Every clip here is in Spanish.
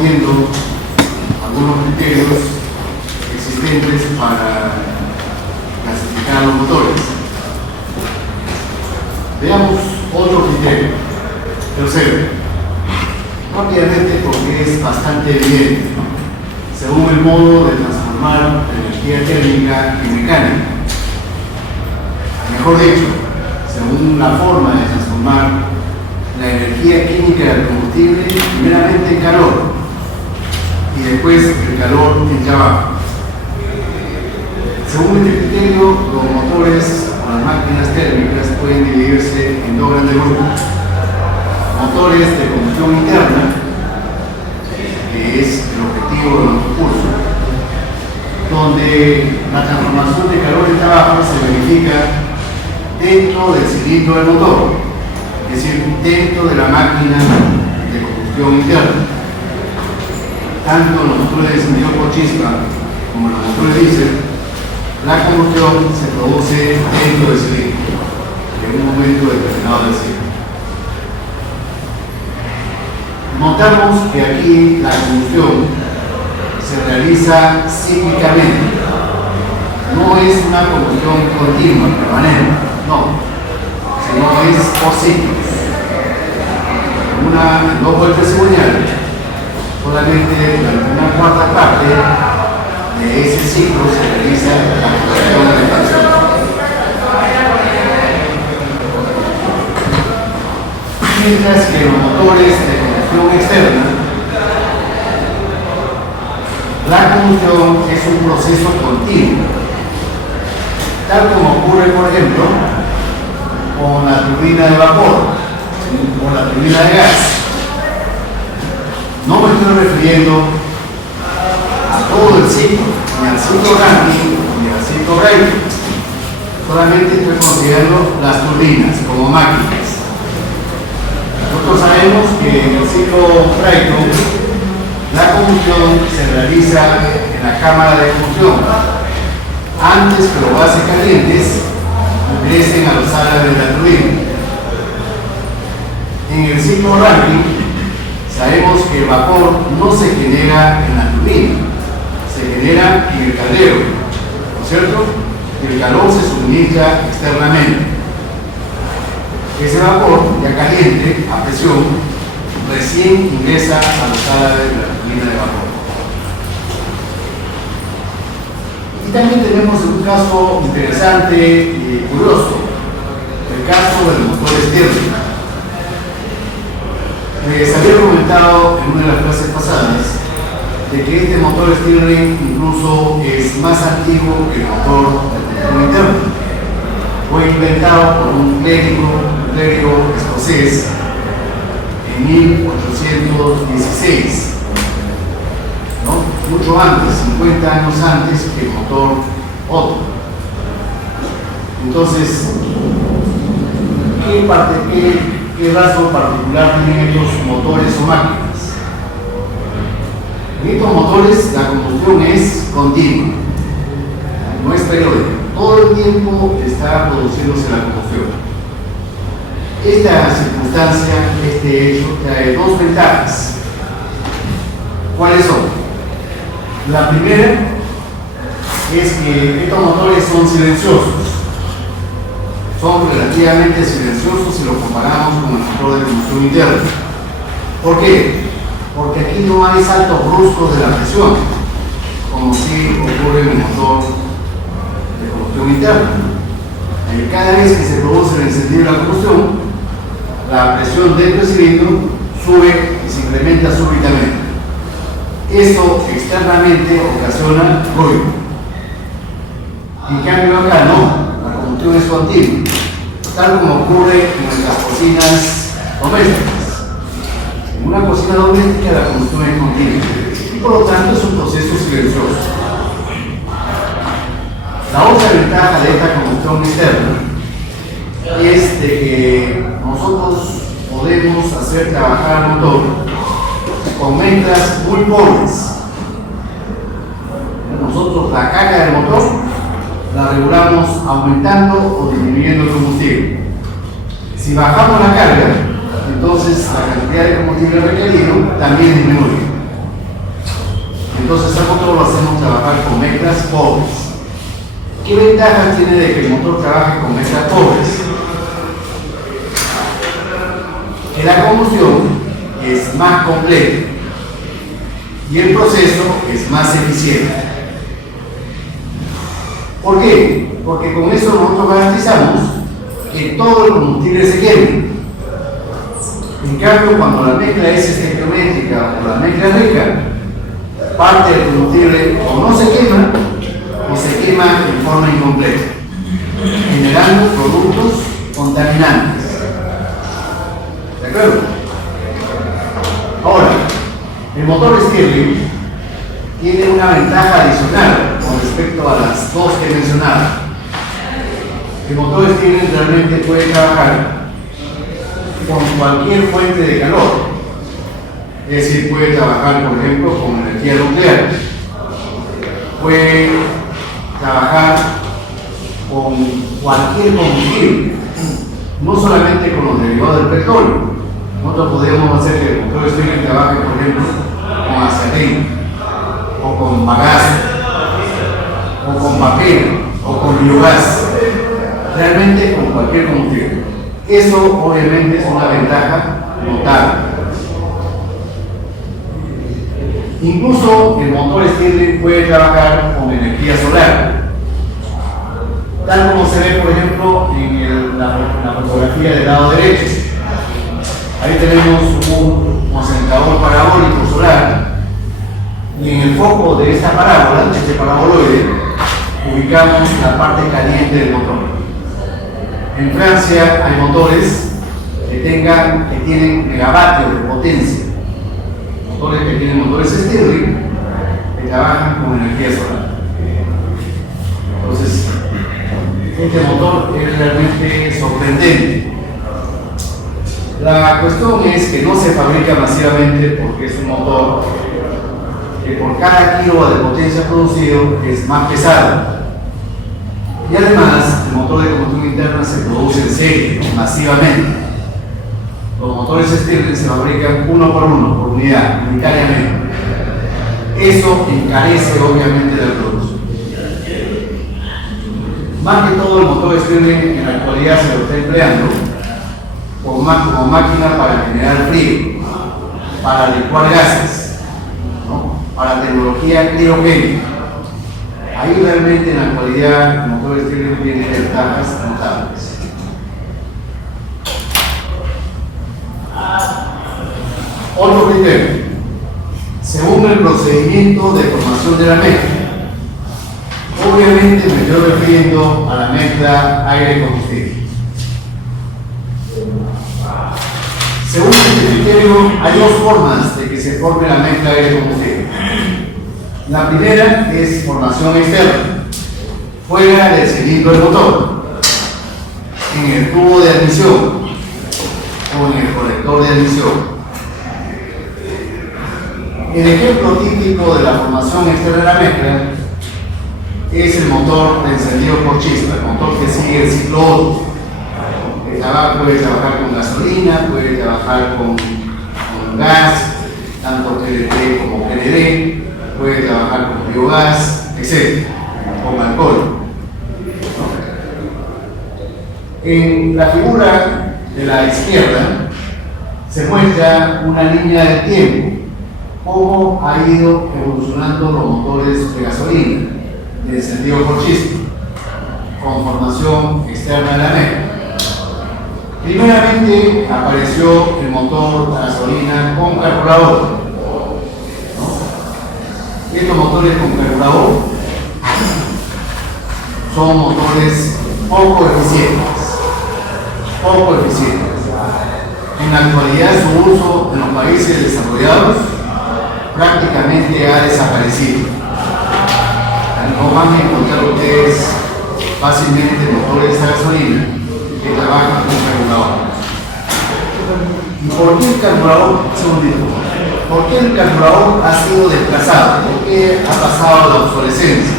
exponiendo algunos criterios existentes para clasificar los motores. Veamos otro criterio. Tercero, rápidamente porque es bastante evidente, según el modo de transformar energía térmica en mecánica. Mejor dicho, según la forma de transformar la energía química del combustible primeramente en calor y después el calor en trabajo. Según este criterio, los motores o las máquinas térmicas pueden dividirse en dos grandes grupos: motores de combustión interna, que es el objetivo de nuestro curso, donde la transformación de calor en trabajo se verifica dentro del cilindro del motor, es decir, dentro de la máquina de combustión interna. Tanto en los motores de encendido por chispa como en los motores diésel, la combustión se produce dentro del cilindro, en un momento determinado del ciclo. Notamos que aquí la combustión se realiza cíclicamente. No es una combustión continua, permanente, no, sino es por ciclos. En dos vueltas cigüeñales, solamente una cuarta parte de ese ciclo se realiza la combustión de expansión. Mientras que los motores de combustión externa, la combustión es un proceso continuo, tal como ocurre, por ejemplo, con la turbina de vapor o la turbina de gas. No me estoy refiriendo a todo el ciclo, ni al ciclo Rankine ni al ciclo Brayton. Solamente estoy considerando las turbinas como máquinas. Nosotros sabemos que en el ciclo Brayton la combustión se realiza en la cámara de combustión antes que los gases calientes ingresen a los álabes de la turbina. En el ciclo Rankine sabemos que el vapor no se genera en la turbina, se genera en el caldero, ¿no es cierto? Y el calor se suministra externamente. Ese vapor, ya caliente, a presión, recién ingresa a los álabes de la turbina de vapor. Y también tenemos un caso interesante y curioso, el caso de los motores térmicos. Les había comentado en una de las clases pasadas de que este motor Stirling incluso es más antiguo que el motor de combustión interna. Fue inventado por un clérigo escocés en 1816, ¿no? Mucho antes, 50 años antes que el motor Otto. Entonces, ¿qué rasgo particular tienen estos motores o máquinas? En estos motores la combustión es continua, no es periódica. Todo el tiempo está produciéndose la combustión. Esta circunstancia, este hecho, trae dos ventajas. ¿Cuáles son? La primera es que estos motores son silenciosos. Son relativamente silenciosos si lo comparamos con el motor de combustión interna. ¿Por qué? Porque aquí no hay saltos bruscos de la presión, como si ocurre en el motor de combustión interna. Cada vez que se produce el encendido de la combustión, la presión dentro del cilindro sube y se incrementa súbitamente. Esto externamente ocasiona ruido. En cambio acá no, la combustión es continua, tal como ocurre en nuestras cocinas domésticas. En una cocina doméstica la combustión es continua y por lo tanto es un proceso silencioso. La otra ventaja de esta combustión externa es de que nosotros podemos hacer trabajar el motor con mezclas muy pobres. Nosotros la carga del motor la regulamos aumentando o disminuyendo el combustible. Si bajamos la carga, entonces la cantidad de combustible requerido también disminuye. Entonces al motor lo hacemos trabajar con mezclas pobres. ¿Qué ventajas tiene de que el motor trabaje con mezclas pobres? Que la combustión es más completa y el proceso es más eficiente. ¿Por qué? Porque con eso nosotros garantizamos que todo el combustible se queme. En cambio, cuando la mezcla es estequiométrica o la mezcla rica, parte del combustible o no se quema o se quema en forma incompleta, generando productos contaminantes. ¿De acuerdo? Ahora, el motor Stirling tiene una ventaja adicional con respecto a las dos que he mencionado. El motor Stirling realmente puede trabajar con cualquier fuente de calor. Es decir, puede trabajar, por ejemplo, con energía nuclear. Puede trabajar con cualquier combustible, no solamente con los derivados del petróleo. Nosotros podríamos hacer que el motor Stirling trabaje, por ejemplo, con aceite, o con bagazo, o con papel, o con biogás. Realmente con cualquier combustible. Eso obviamente es una ventaja notable. Incluso el motor Stirling puede trabajar con energía solar, tal como se ve, por ejemplo, en la fotografía del lado derecho. Ahí tenemos un concentrador parabólico solar y en el foco de esta parábola, de este paraboloide, ubicamos la parte caliente del motor. En Francia hay motores que tienen megavatios de potencia, motores que tienen motores Stirling que trabajan con energía solar. Entonces, este motor es realmente sorprendente. La cuestión es que no se fabrica masivamente porque es un motor que por cada kilowatt de potencia producido es más pesado. Y además, el motor de combustión interna se produce en serie, masivamente. Los motores Stirling se fabrican uno por unidad, unitariamente. Eso encarece obviamente la producción. Más que todo, el motor Stirling en la actualidad se lo está empleando como máquina para generar frío, para licuar gases, ¿no? Para tecnología criogénica. Ahí realmente en la actualidad el motor Stirling tiene ventajas notables. Otro criterio, según el procedimiento de formación de la mezcla. Obviamente me estoy refiriendo a la mezcla aire-combustible. Según este criterio, hay dos formas de que se forme la mezcla aire-combustible. La primera es formación externa, fuera del cilindro del motor, en el tubo de admisión o en el colector de admisión. El ejemplo típico de la formación externa de la mezcla es el motor de encendido por chispa, el motor que sigue el ciclo Otto. Puede trabajar con gasolina, puede trabajar con gas, tanto TDT como PND, puede trabajar con biogás, etc., con alcohol. En la figura de la izquierda se muestra una línea de tiempo, cómo ha ido evolucionando los motores de gasolina, de encendido por chispa, con formación externa de la mezcla. Primeramente apareció el motor a gasolina con carburador, ¿no? Estos motores con carburador son motores poco eficientes. En la actualidad su uso en los países desarrollados prácticamente ha desaparecido. No van a encontrar ustedes fácilmente motores a gasolina que trabajan con carburador. ¿Y por qué el carburador, por qué el carburador ha sido desplazado? ¿Por qué ha pasado la obsolescencia?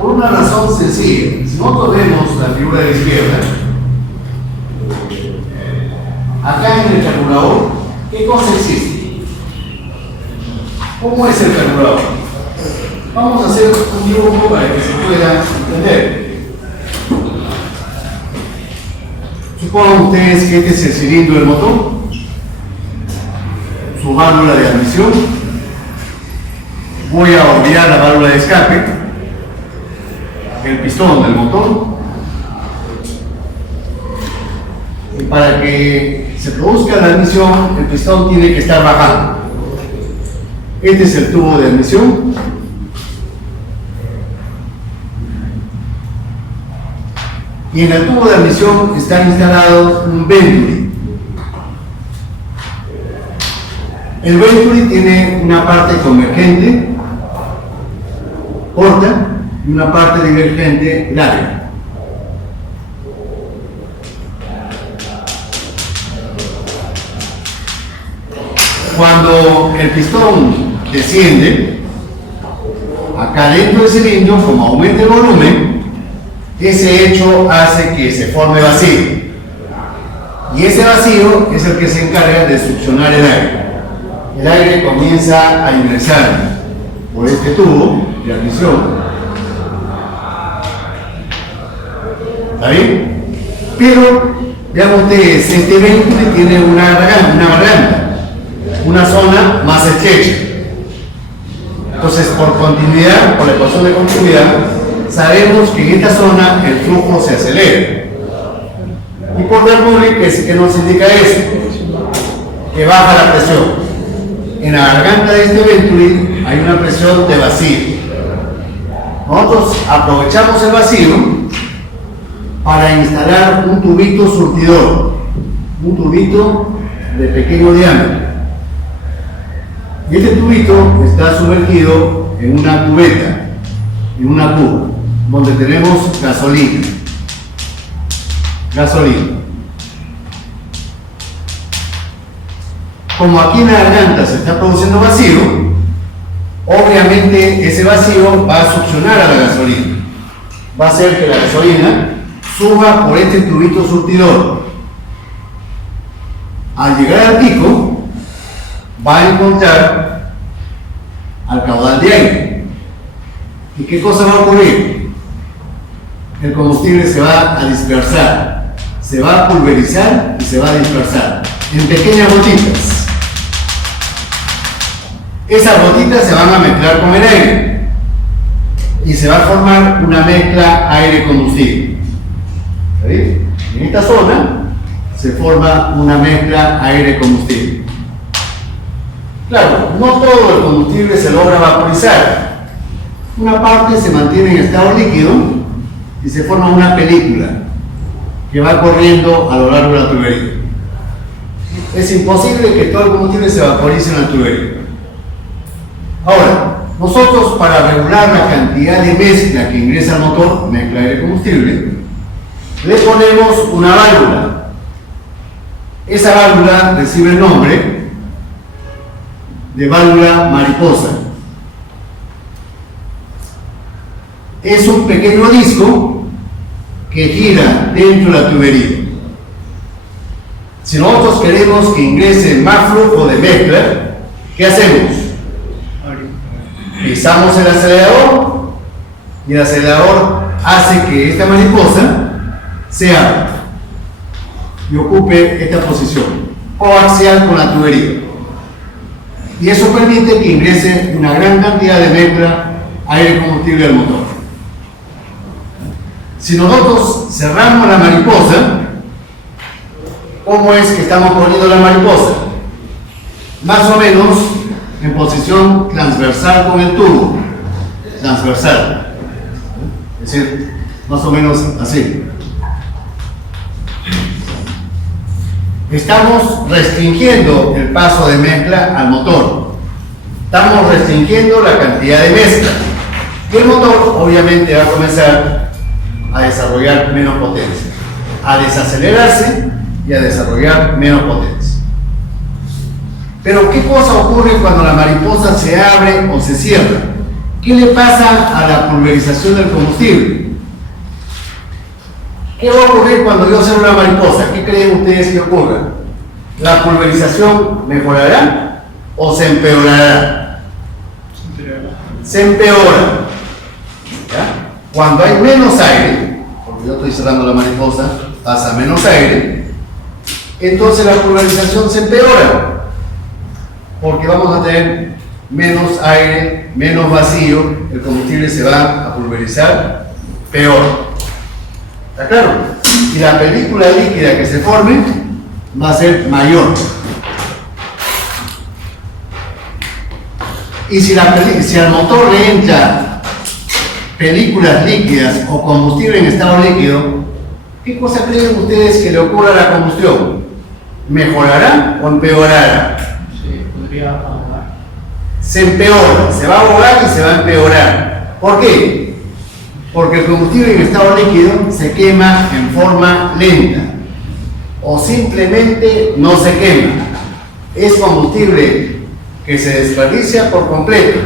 Por una razón sencilla. Si nosotros vemos la figura de la izquierda, acá en el carburador, ¿qué cosa existe? ¿Cómo es el carburador? Vamos a hacer un dibujo para que se pueda entender. Supongan ustedes que este es el cilindro del motor, su válvula de admisión. Voy a obviar la válvula de escape, el pistón del motor. Y para que se produzca la admisión, el pistón tiene que estar bajando. Este es el tubo de admisión. Y en el tubo de admisión está instalado un Venturi. El Venturi tiene una parte convergente corta y una parte divergente larga. Cuando el pistón desciende, acá dentro del cilindro, como aumenta el volumen, ese hecho hace que se forme vacío. Y ese vacío es el que se encarga de succionar el aire. El aire comienza a ingresar por este tubo de admisión. ¿Está bien? Pero, vean ustedes, este Venturi tiene una garganta, una zona más estrecha. Entonces, por continuidad, por la ecuación de continuidad, sabemos que en esta zona el flujo se acelera. Y por Bernoulli, ¿qué nos indica eso? Que baja la presión. En la garganta de este Venturi hay una presión de vacío. Nosotros aprovechamos el vacío para instalar un tubito surtidor, un tubito de pequeño diámetro. Y este tubito está sumergido en una cubeta, en una cuba, donde tenemos gasolina. Como aquí en la garganta se está produciendo vacío, obviamente ese vacío va a succionar a la gasolina. Va a hacer que la gasolina suba por este tubito surtidor. Al llegar al pico, va a encontrar al caudal de aire. ¿Y qué cosa va a ocurrir? El combustible se va a dispersar, se va a pulverizar y se va a dispersar en pequeñas gotitas. Esas gotitas se van a mezclar con el aire y se va a formar una mezcla aire-combustible. En esta zona se forma una mezcla aire-combustible. Claro, no todo el combustible se logra vaporizar. Una parte se mantiene en estado líquido y se forma una película que va corriendo a lo largo de la tubería. Es imposible que todo el combustible se vaporice en la tubería. Ahora, nosotros para regular la cantidad de mezcla que ingresa al motor, mezcla aire-combustible, le ponemos una válvula. Esa válvula recibe el nombre de válvula mariposa. Es un pequeño disco que gira dentro de la tubería. Si nosotros queremos que ingrese más flujo de mezcla, ¿qué hacemos? Pisamos el acelerador y el acelerador hace que esta mariposa se abra y ocupe esta posición coaxial con la tubería. Y eso permite que ingrese una gran cantidad de mezcla aire-combustible al motor. Si nosotros cerramos la mariposa, ¿cómo es que estamos poniendo la mariposa? Más o menos en posición transversal con el tubo. Transversal. Es decir, más o menos así. Estamos restringiendo el paso de mezcla al motor. Estamos restringiendo la cantidad de mezcla. Y el motor obviamente va a comenzar a desarrollar menos potencia, a desacelerarse y a desarrollar menos potencia. Pero ¿qué cosa ocurre cuando la mariposa se abre o se cierra? ¿Qué le pasa a la pulverización del combustible? ¿Qué va a ocurrir cuando yo cierro una mariposa? ¿Qué creen ustedes que ocurra? ¿La pulverización mejorará o se empeorará? se empeora. ¿Ya? Cuando hay menos aire, porque yo estoy cerrando la mariposa, pasa menos aire, entonces la polarización se empeora, porque vamos a tener menos aire, menos vacío, el combustible se va a pulverizar peor. ¿Está claro? Y la película líquida que se forme va a ser mayor. Y si al motor le entra películas líquidas o combustible en estado líquido, ¿qué cosa creen ustedes que le ocurra a la combustión? ¿Mejorará o empeorará? Sí, podría ahogar. Se empeora, se va a ahogar y se va a empeorar. ¿Por qué? Porque el combustible en estado líquido se quema en forma lenta o simplemente no se quema. Es combustible que se desperdicia por completo,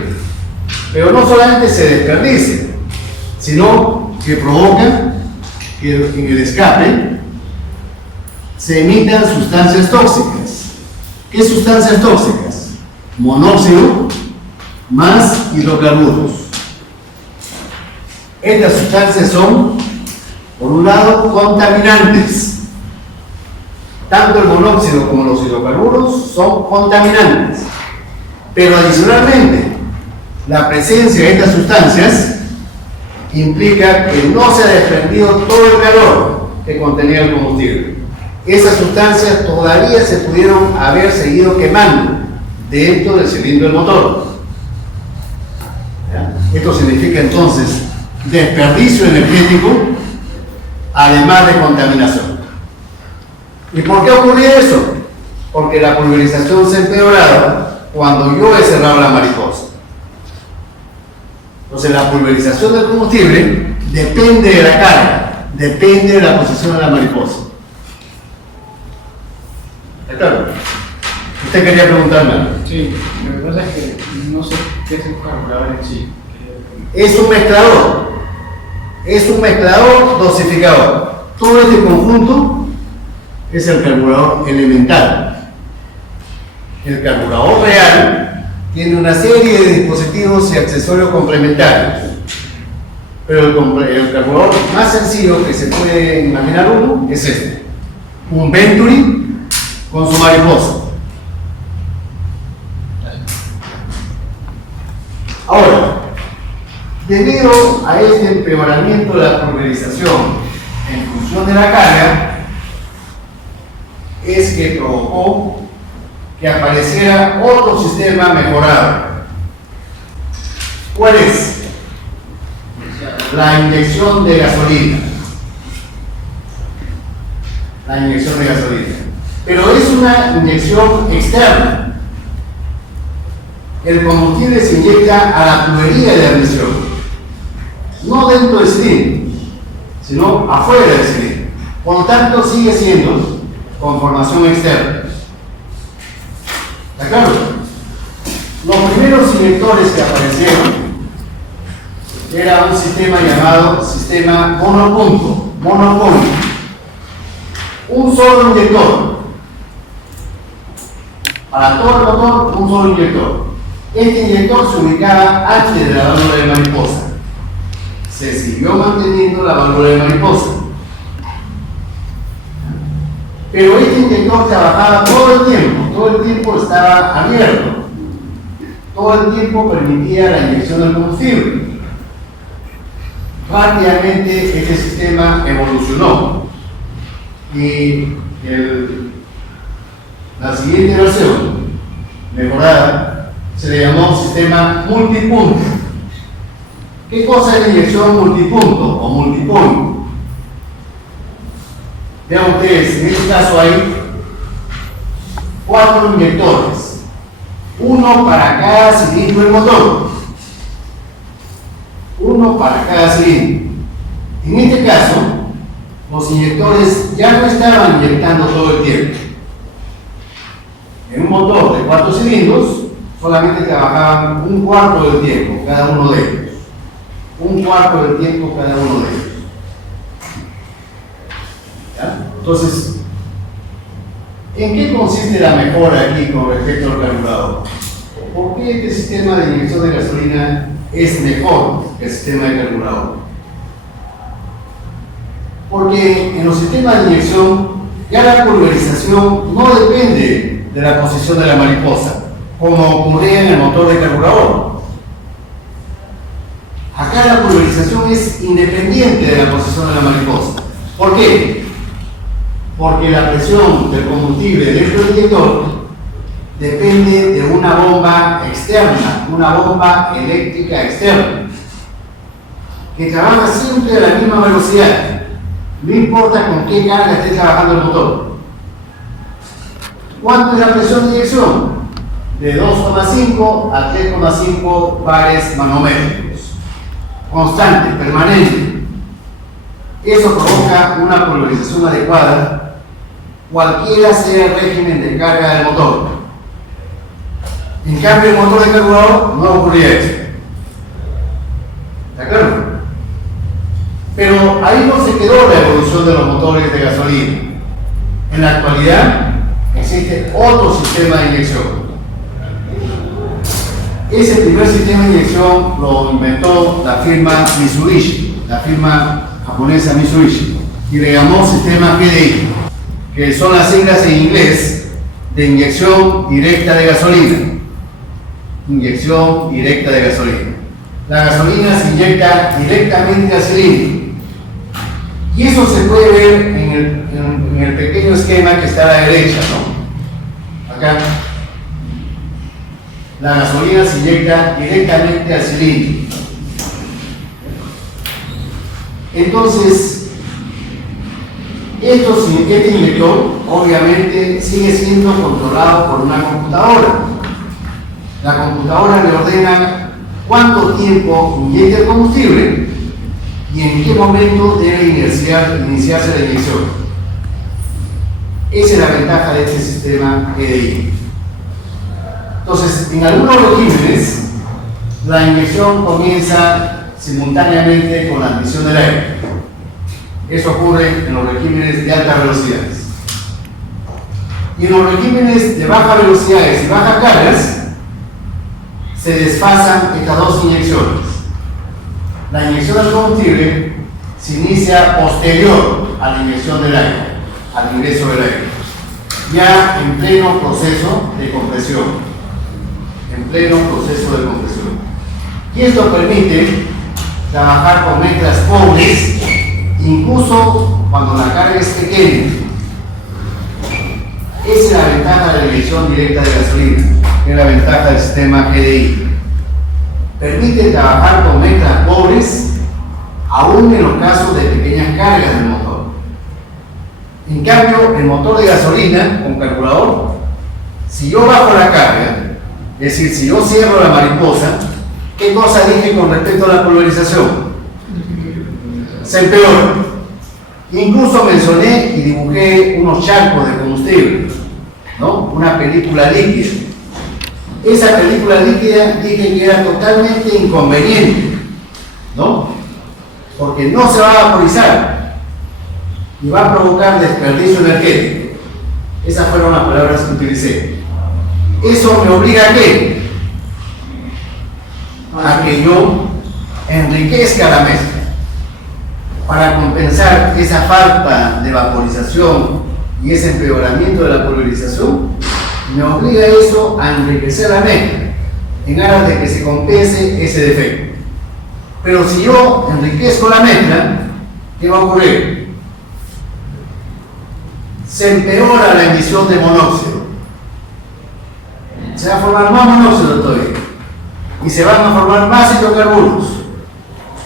pero no solamente se desperdicia, sino que provoca que en el escape se emitan sustancias tóxicas. ¿Qué sustancias tóxicas? Monóxido más hidrocarburos. Estas sustancias son, por un lado, contaminantes. Tanto el monóxido como los hidrocarburos son contaminantes. Pero adicionalmente, la presencia de estas sustancias implica que no se ha desprendido todo el calor que contenía el combustible. Esas sustancias todavía se pudieron haber seguido quemando dentro del cilindro del motor. ¿Ya? Esto significa entonces desperdicio energético, además de contaminación. ¿Y por qué ocurría eso? Porque la pulverización se empeoraba cuando yo he cerrado la mariposa. Entonces la pulverización del combustible depende de la carga, depende de la posición de la mariposa. ¿Está claro? ¿Usted quería preguntarme algo? Sí, lo que pasa es que no sé qué es un carburador en sí. Es un mezclador dosificador. Todo este conjunto es el carburador elemental. El carburador real tiene una serie de dispositivos y accesorios complementarios, pero el carburador más sencillo que se puede imaginar uno es este: un Venturi con su mariposa. Ahora, debido a este empeoramiento de la pulverización en función de la carga, es que provocó que apareciera otro sistema mejorado. ¿Cuál es? La inyección de gasolina. La inyección de gasolina. Pero es una inyección externa. El combustible se inyecta a la tubería de admisión, no dentro del cilindro, sino afuera del cilindro. Por lo tanto, sigue siendo conformación externa. ¿Está claro? Los primeros inyectores que aparecieron era un sistema llamado sistema monopunto, monopunto. Un solo inyector. Para todo el motor, un solo inyector. Este inyector se ubicaba antes de la válvula de mariposa. Se siguió manteniendo la válvula de mariposa. Pero este inyector trabajaba todo el tiempo estaba abierto, todo el tiempo permitía la inyección del combustible. Rápidamente este sistema evolucionó y la siguiente versión, mejorada, se le llamó sistema multipunto. ¿Qué cosa es la inyección multipunto o multipunto? Vean ustedes, en este caso hay 4 inyectores, uno para cada cilindro del motor, uno para cada cilindro. En este caso, los inyectores ya no estaban inyectando todo el tiempo. En un motor de 4 cilindros, solamente trabajaban un cuarto del tiempo cada uno de ellos. Un cuarto del tiempo cada uno de ellos. ¿Ya? Entonces, ¿en qué consiste la mejora aquí con respecto al carburador? ¿Por qué este sistema de inyección de gasolina es mejor que el sistema de carburador. Porque en los sistemas de inyección ya la pulverización no depende de la posición de la mariposa, como ocurría en el motor de carburador. Acá la pulverización es independiente de la posición de la mariposa. ¿Por qué? Porque la presión del combustible dentro del inyector depende de una bomba externa, una bomba eléctrica externa, que trabaja siempre a la misma velocidad, no importa con qué carga esté trabajando el motor. ¿Cuánto es la presión de inyección? De 2,5 a 3,5 bares manómetros. Constante, permanente. Eso provoca una polarización adecuada, cualquiera sea el régimen de carga del motor. En cambio, el motor de carburador no ocurría eso. ¿De acuerdo? Pero ahí no se quedó la evolución de los motores de gasolina. En la actualidad existe otro sistema de inyección. Ese primer sistema de inyección lo inventó la firma Mitsubishi, la firma japonesa Mitsubishi, y le llamó sistema PDI, que son las siglas en inglés de inyección directa de gasolina. Inyección directa de gasolina. La gasolina se inyecta directamente al cilindro. Y eso se puede ver en el pequeño esquema que está a la derecha, ¿no? Acá. La gasolina se inyecta directamente al cilindro. Entonces, este inyector obviamente sigue siendo controlado por una computadora. La computadora le ordena cuánto tiempo inyecta el combustible y en qué momento debe iniciarse la inyección. Esa es la ventaja de este sistema EDI. Entonces, en algunos regímenes, la inyección comienza simultáneamente con la admisión del aire. Eso ocurre en los regímenes de altas velocidades. Y en los regímenes de bajas velocidades y bajas cargas, se desfasan estas dos inyecciones. La inyección del combustible se inicia posterior a la inyección del aire, al ingreso del aire, ya en pleno proceso de compresión. Y esto permite trabajar con mezclas pobres, incluso cuando la carga es pequeña. Esa es la ventaja de la inyección directa de gasolina, que es la ventaja del sistema GDI. Permite trabajar con mezclas pobres, aún en los casos de pequeñas cargas del motor. En cambio, el motor de gasolina con carburador, si yo bajo la carga, es decir, si yo cierro la mariposa, ¿qué cosa dije con respecto a la polarización? Se empeora. Incluso mencioné y dibujé unos charcos de combustible, ¿no? Una película líquida. Esa película líquida dije que era totalmente inconveniente, ¿no? Porque no se va a vaporizar y va a provocar desperdicio energético. Esas fueron las palabras que utilicé. Eso me obliga a ¿qué? A que yo enriquezca la mezcla. Para compensar esa falta de vaporización y ese empeoramiento de la polarización, me obliga eso a enriquecer la mezcla en aras de que se compense ese defecto. Pero si yo enriquezco la mezcla, ¿qué va a ocurrir? Se empeora la emisión de monóxido. Se va a formar más monóxido todavía y se van a formar más hidrocarburos,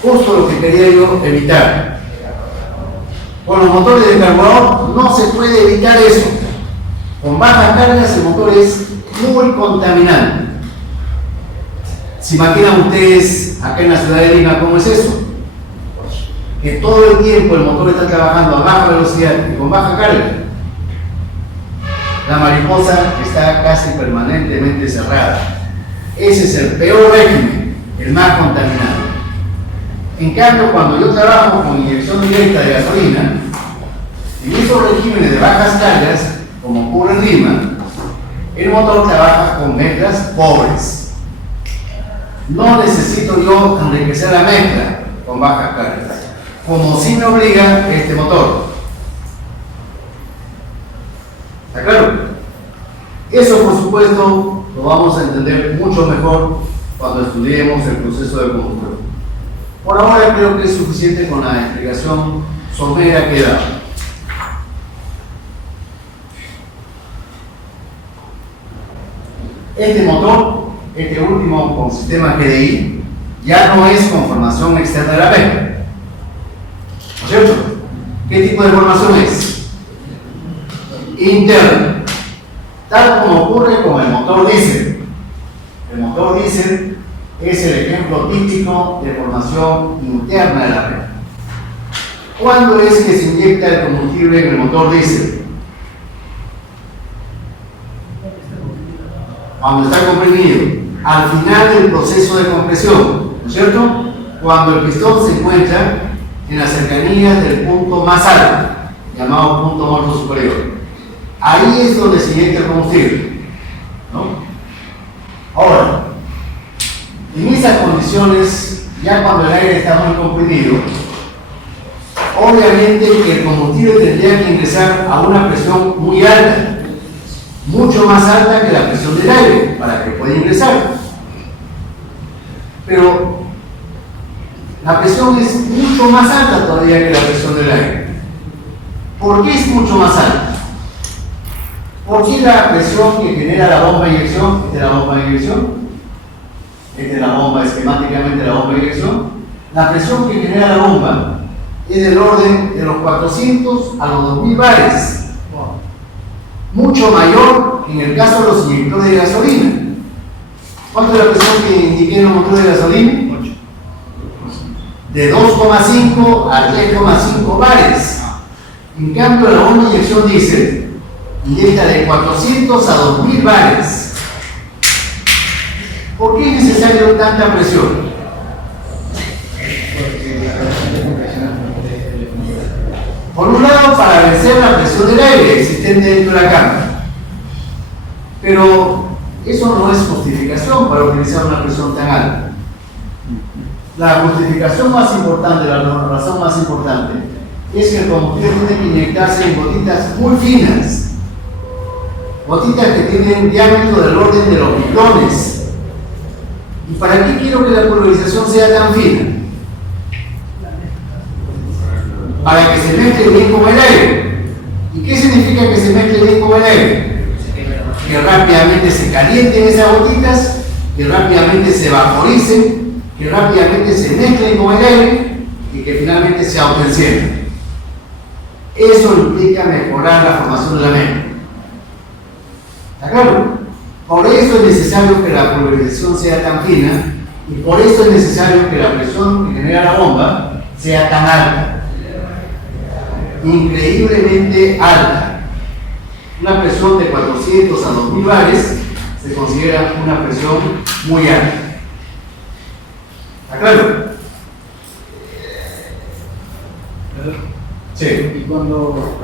justo lo que quería yo evitar. Con los motores de carburador no se puede evitar eso. Con bajas cargas el motor es muy contaminante. ¿Se imaginan ustedes acá en la ciudad de Lima cómo es eso? Que todo el tiempo el motor está trabajando a baja velocidad y con baja carga. La mariposa está casi permanentemente cerrada. Ese es el peor régimen, el más contaminante. En cambio, cuando yo trabajo con inyección directa de gasolina, en esos regímenes de bajas cargas, como ocurre en Lima, el motor trabaja con mezclas pobres. no necesito yo enriquecer la mezcla con bajas cargas, como sí me obliga este motor. ¿Está claro? Eso, por supuesto, lo vamos a entender mucho mejor cuando estudiemos el proceso de combustión. Por ahora creo que es suficiente con la explicación somera que he dado. Este motor, este último con sistema GDI, ya no es con formación externa de la mezcla. ¿No es cierto? ¿Qué tipo de formación es? Interna. Tal como ocurre con el motor diésel. El motor diésel es el ejemplo típico de formación interna de la mezcla. ¿Cuándo es que se inyecta el combustible en el motor diésel? Cuando está comprimido, al final del proceso de compresión, ¿no es cierto? Cuando el pistón se encuentra en las cercanías del punto más alto, llamado punto muerto superior. Ahí es donde se inyecta el combustible, ¿no? Ahora, en esas condiciones, ya cuando el aire está muy comprimido, obviamente que el combustible tendría que ingresar a una presión muy alta, mucho más alta que la presión del aire, para que pueda ingresar. Pero la presión es mucho más alta todavía que la presión del aire. ¿Por qué es mucho más alta? ¿Por qué la presión que genera la bomba de inyección? ¿Esta es la bomba de inyección? Esta es la bomba, esquemáticamente la bomba de inyección. La presión que genera la bomba es del orden de los 400 a los 2000 bares. Mucho mayor en el caso de los inyectores de gasolina. ¿Cuánto es la presión que indiqué en los motores de gasolina? 8. De 2,5 a 3,5 bares. En cambio, la bomba de inyección diésel inyecta de 400 a 2000 bares. ¿Por qué es necesario tanta presión? Por un lado, para vencer la presión del aire existente dentro de la cámara. Pero eso no es justificación para utilizar una presión tan alta. La justificación más importante, la razón más importante, es que el combustible tiene que inyectarse en gotitas muy finas. Gotitas que tienen diámetro del orden de los micrones. ¿Y para qué quiero que la pulverización sea tan fina? Para que se mezcle bien con el aire. ¿Y qué significa que se mezcle bien con el aire? Que rápidamente se calienten esas gotitas, que rápidamente se vaporicen, que rápidamente se mezclen con el aire y que finalmente se autoenciendan. Eso implica mejorar la formación de la mezcla. ¿Está claro? Por eso es necesario que la pulverización sea tan fina y por eso es necesario que la presión que genera la bomba sea tan alta. Increíblemente alta. Una presión de 400 a 2000 bares se considera una presión muy alta. ¿Está claro? Sí. Y cuando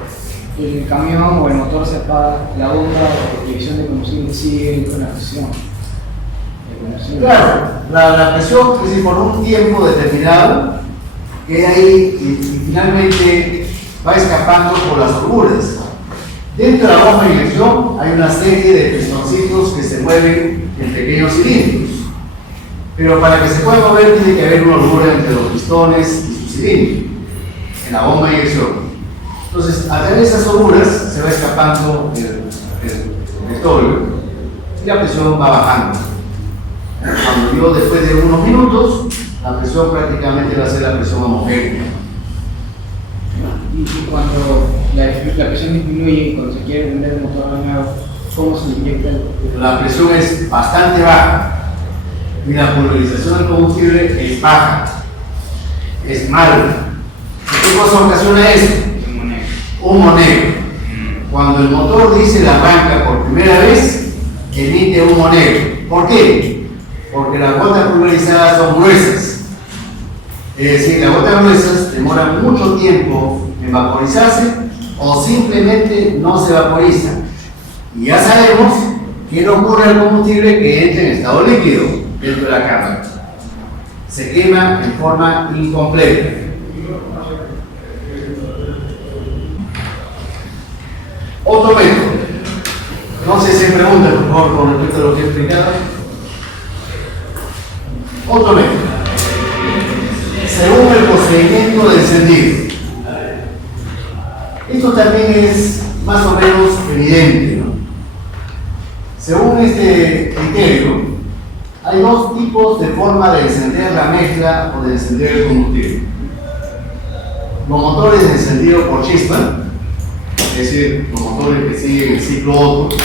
el camión o el motor se apaga, la bomba de inyección de combustible sigue con la presión. Claro, la presión, es decir, por un tiempo determinado, queda ahí y finalmente va escapando por las holguras. Dentro de la bomba de inyección hay una serie de pistoncitos que se mueven en pequeños cilindros. Pero para que se pueda mover tiene que haber una holgura entre los pistones y su cilindro, en la bomba de inyección. Entonces, a través de esas holguras se va escapando el petróleo y la presión va bajando. Cuando yo después de unos minutos, la presión prácticamente va a ser la presión homogénea. Y cuando la presión disminuye y cuando se quiere prender el motor de nuevo, ¿cómo se inyecta La presión es bastante baja y la pulverización del combustible es baja, es mala. ¿Qué cosa ocasiona eso? Humo negro. Cuando el motor diésel arranca por primera vez, emite humo negro. ¿Por qué? Porque las gotas pulverizadas son gruesas. Es decir, las gotas gruesas demoran mucho tiempo en vaporizarse o simplemente no se vaporizan. Y ya sabemos qué le ocurre al combustible que entra en estado líquido. dentro de la cámara. Se quema en forma incompleta. Otro método. No sé si hay preguntas, por favor, con respecto a lo que he explicado. Otro método. Según el procedimiento de encendido. Esto también es más o menos evidente, ¿no? Según este criterio, hay dos tipos de forma de encender la mezcla o de encender el combustible. Los motores de encendido por chispa, es decir, los motores que siguen el ciclo Otto,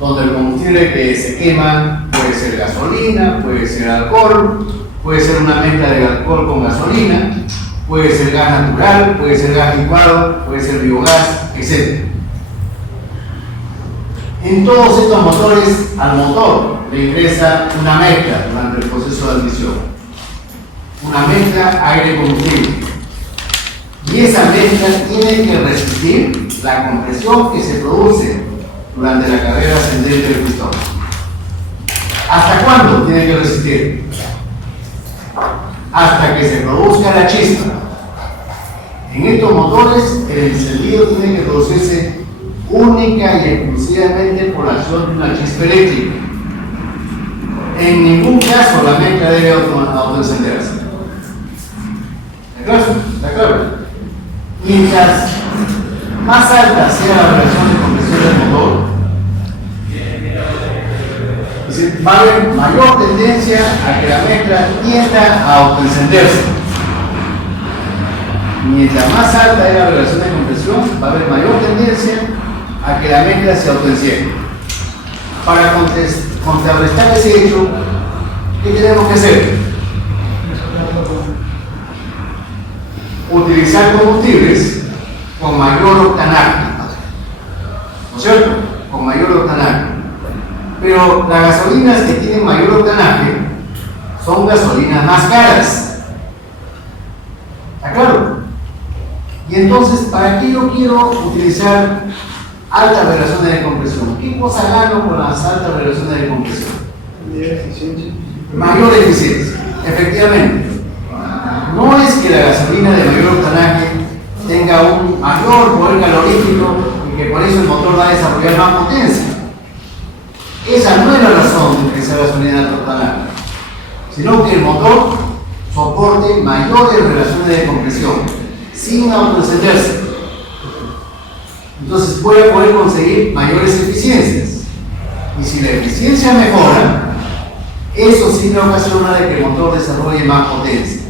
donde el combustible que se quema puede ser gasolina, puede ser alcohol, puede ser una mezcla de alcohol con gasolina, puede ser gas natural, puede ser gas licuado, puede ser biogás, etc. En todos estos motores, al motor le ingresa una mezcla durante el proceso de admisión. Una mezcla aire-combustible. Y esa mezcla tiene que resistir la compresión que se produce durante la carrera ascendente del pistón. ¿Hasta cuándo tiene que resistir? Hasta que se produzca la chispa. En estos motores, el encendido tiene que producirse única y exclusivamente por la acción de una chispa eléctrica. En ningún caso la mezcla debe autoencenderse. ¿Está claro? Mientras más alta sea la relación de compresión del motor, es decir, va a haber mayor tendencia a que la mezcla tienda a autoencenderse. Mientras más alta es la relación de compresión, va a haber mayor tendencia a que la mezcla se autoenciende. Para contrarrestar ese hecho, ¿qué tenemos que hacer? Utilizar combustibles con mayor octanaje, ¿no es cierto? Con mayor octanaje. Pero las gasolinas que tienen mayor octanaje son gasolinas más caras. ¿Está claro? Y entonces, ¿para qué yo quiero utilizar altas relaciones de compresión? ¿Qué cosa gano con las altas relaciones de compresión? Mayor eficiencia, efectivamente. No es que la gasolina de mayor octanaje tenga un mayor poder calorífico y que por eso el motor va a desarrollar más potencia. Esa no es la razón de que sea gasolina de alto octanaje, sino que el motor soporte mayores relaciones de compresión sin autoencenderse. Entonces voy a poder conseguir mayores eficiencias. Y si la eficiencia mejora, eso sí me ocasiona de que el motor desarrolle más potencia.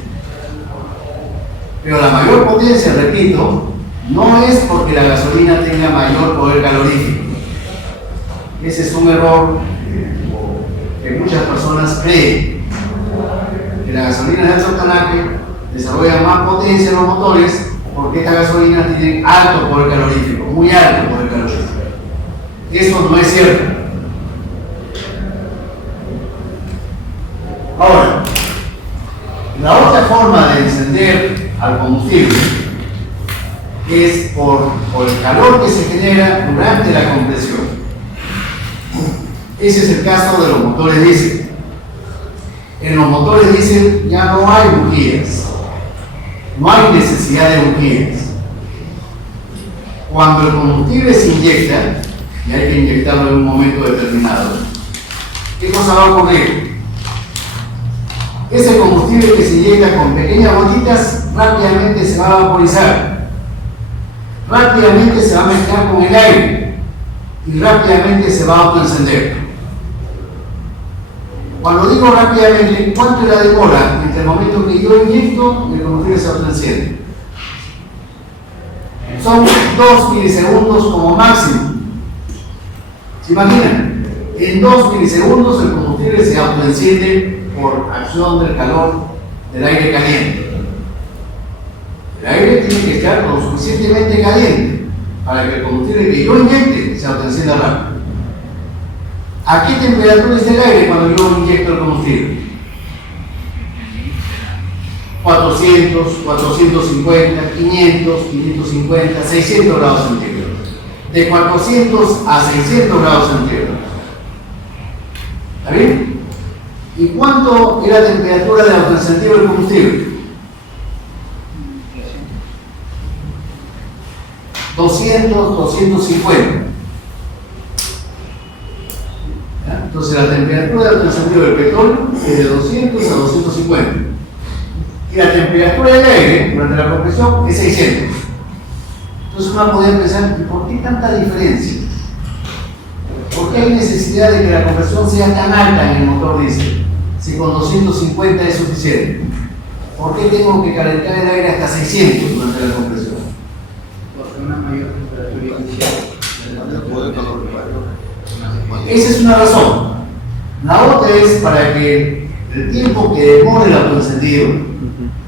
Pero la mayor potencia, repito, no es porque la gasolina tenga mayor poder calorífico. Ese es un error que muchas personas creen, que la gasolina de alto octanaje desarrolla más potencia en los motores porque estas gasolinas tienen alto poder calorífico, muy alto poder calorífico. Eso no es cierto. Ahora, la otra forma de encender al combustible es por el calor que se genera durante la compresión. Ese es el caso de los motores diésel. En los motores diésel ya no hay bujías, no hay necesidad de bujías. Cuando el combustible se inyecta, y hay que inyectarlo en un momento determinado, ¿qué cosa va a ocurrir? Ese combustible que se inyecta con pequeñas gotitas rápidamente se va a vaporizar, rápidamente se va a mezclar con el aire y rápidamente se va a autoencender. Cuando digo rápidamente, ¿cuánto es la demora entre el momento que yo inyecto y el combustible se autoenciende? Son 2 milisegundos como máximo. ¿Se imaginan? En 2 milisegundos el combustible se autoenciende por acción del calor del aire caliente. El aire tiene que estar lo suficientemente caliente para que el combustible que yo inyecte se autoencienda rápido. ¿A qué temperatura está el aire cuando yo inyecto el combustible? 400, 450, 500, 550, 600 grados centígrados. De 400 a 600 grados centígrados. ¿Está bien? ¿Y cuánto es la temperatura del autoencendido del combustible? 200, 250. ¿Ya? Entonces la temperatura del autoencendido del petróleo es de 200 a 250. Y la temperatura del aire durante la compresión es 600. Entonces uno podría pensar, ¿y por qué tanta diferencia? ¿Por qué hay necesidad de que la compresión sea tan alta en el motor diésel? Si con 250 es suficiente. ¿Por qué tengo que calentar el aire hasta 600 durante la compresión? Porque una mayor temperatura inicial. Esa es una razón. La otra es para que el tiempo que demore el autoencendido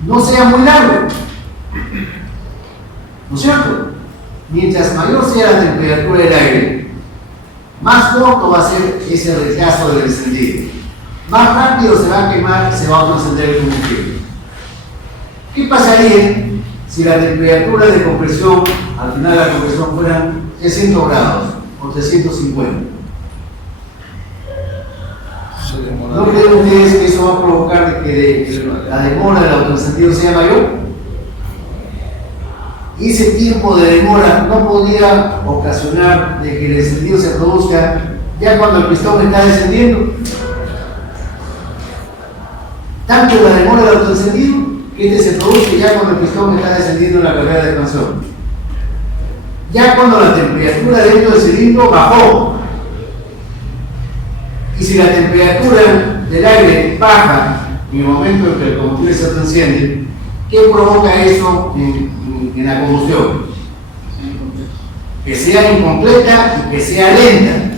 no sea muy largo. ¿No es cierto? Mientras mayor sea la temperatura del aire, más corto va a ser ese retraso del encendido. Más rápido se va a quemar, se va a autoencender el combustible. ¿Qué pasaría si la temperatura de compresión, al final de la compresión, fueran 300 grados o 350? ¿No creen ustedes que eso va a provocar que la demora del autoencendido sea mayor? Y ese tiempo de demora no podría ocasionar de que el encendido se produzca ya cuando el pistón está descendiendo. Tanto la demora del autoencendido que se produce ya cuando el pistón está descendiendo en la carrera de expansión. Ya cuando la temperatura dentro del cilindro bajó. Y si la temperatura del aire baja en el momento en que el combustible se autoenciende, ¿qué provoca eso en la combustión? Que sea incompleta y que sea lenta.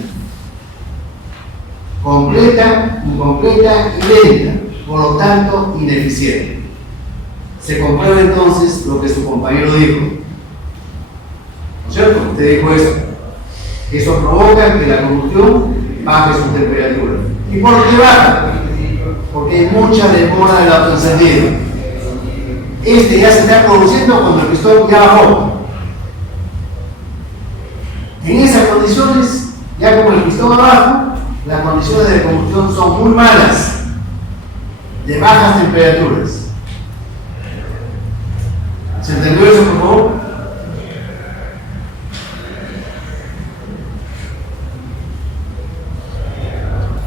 Completa, incompleta y lenta, por lo tanto ineficiente. Se comprueba entonces lo que su compañero dijo. ¿No es cierto? Usted dijo eso. Eso provoca que la combustión baje su temperatura. ¿Y por qué baja? Porque hay mucha demora del autoencendido. Este ya se está produciendo cuando el pistón ya bajó. En esas condiciones, ya como el pistón abajo, las condiciones de combustión son muy malas, de bajas temperaturas. ¿Se entendió eso, por favor?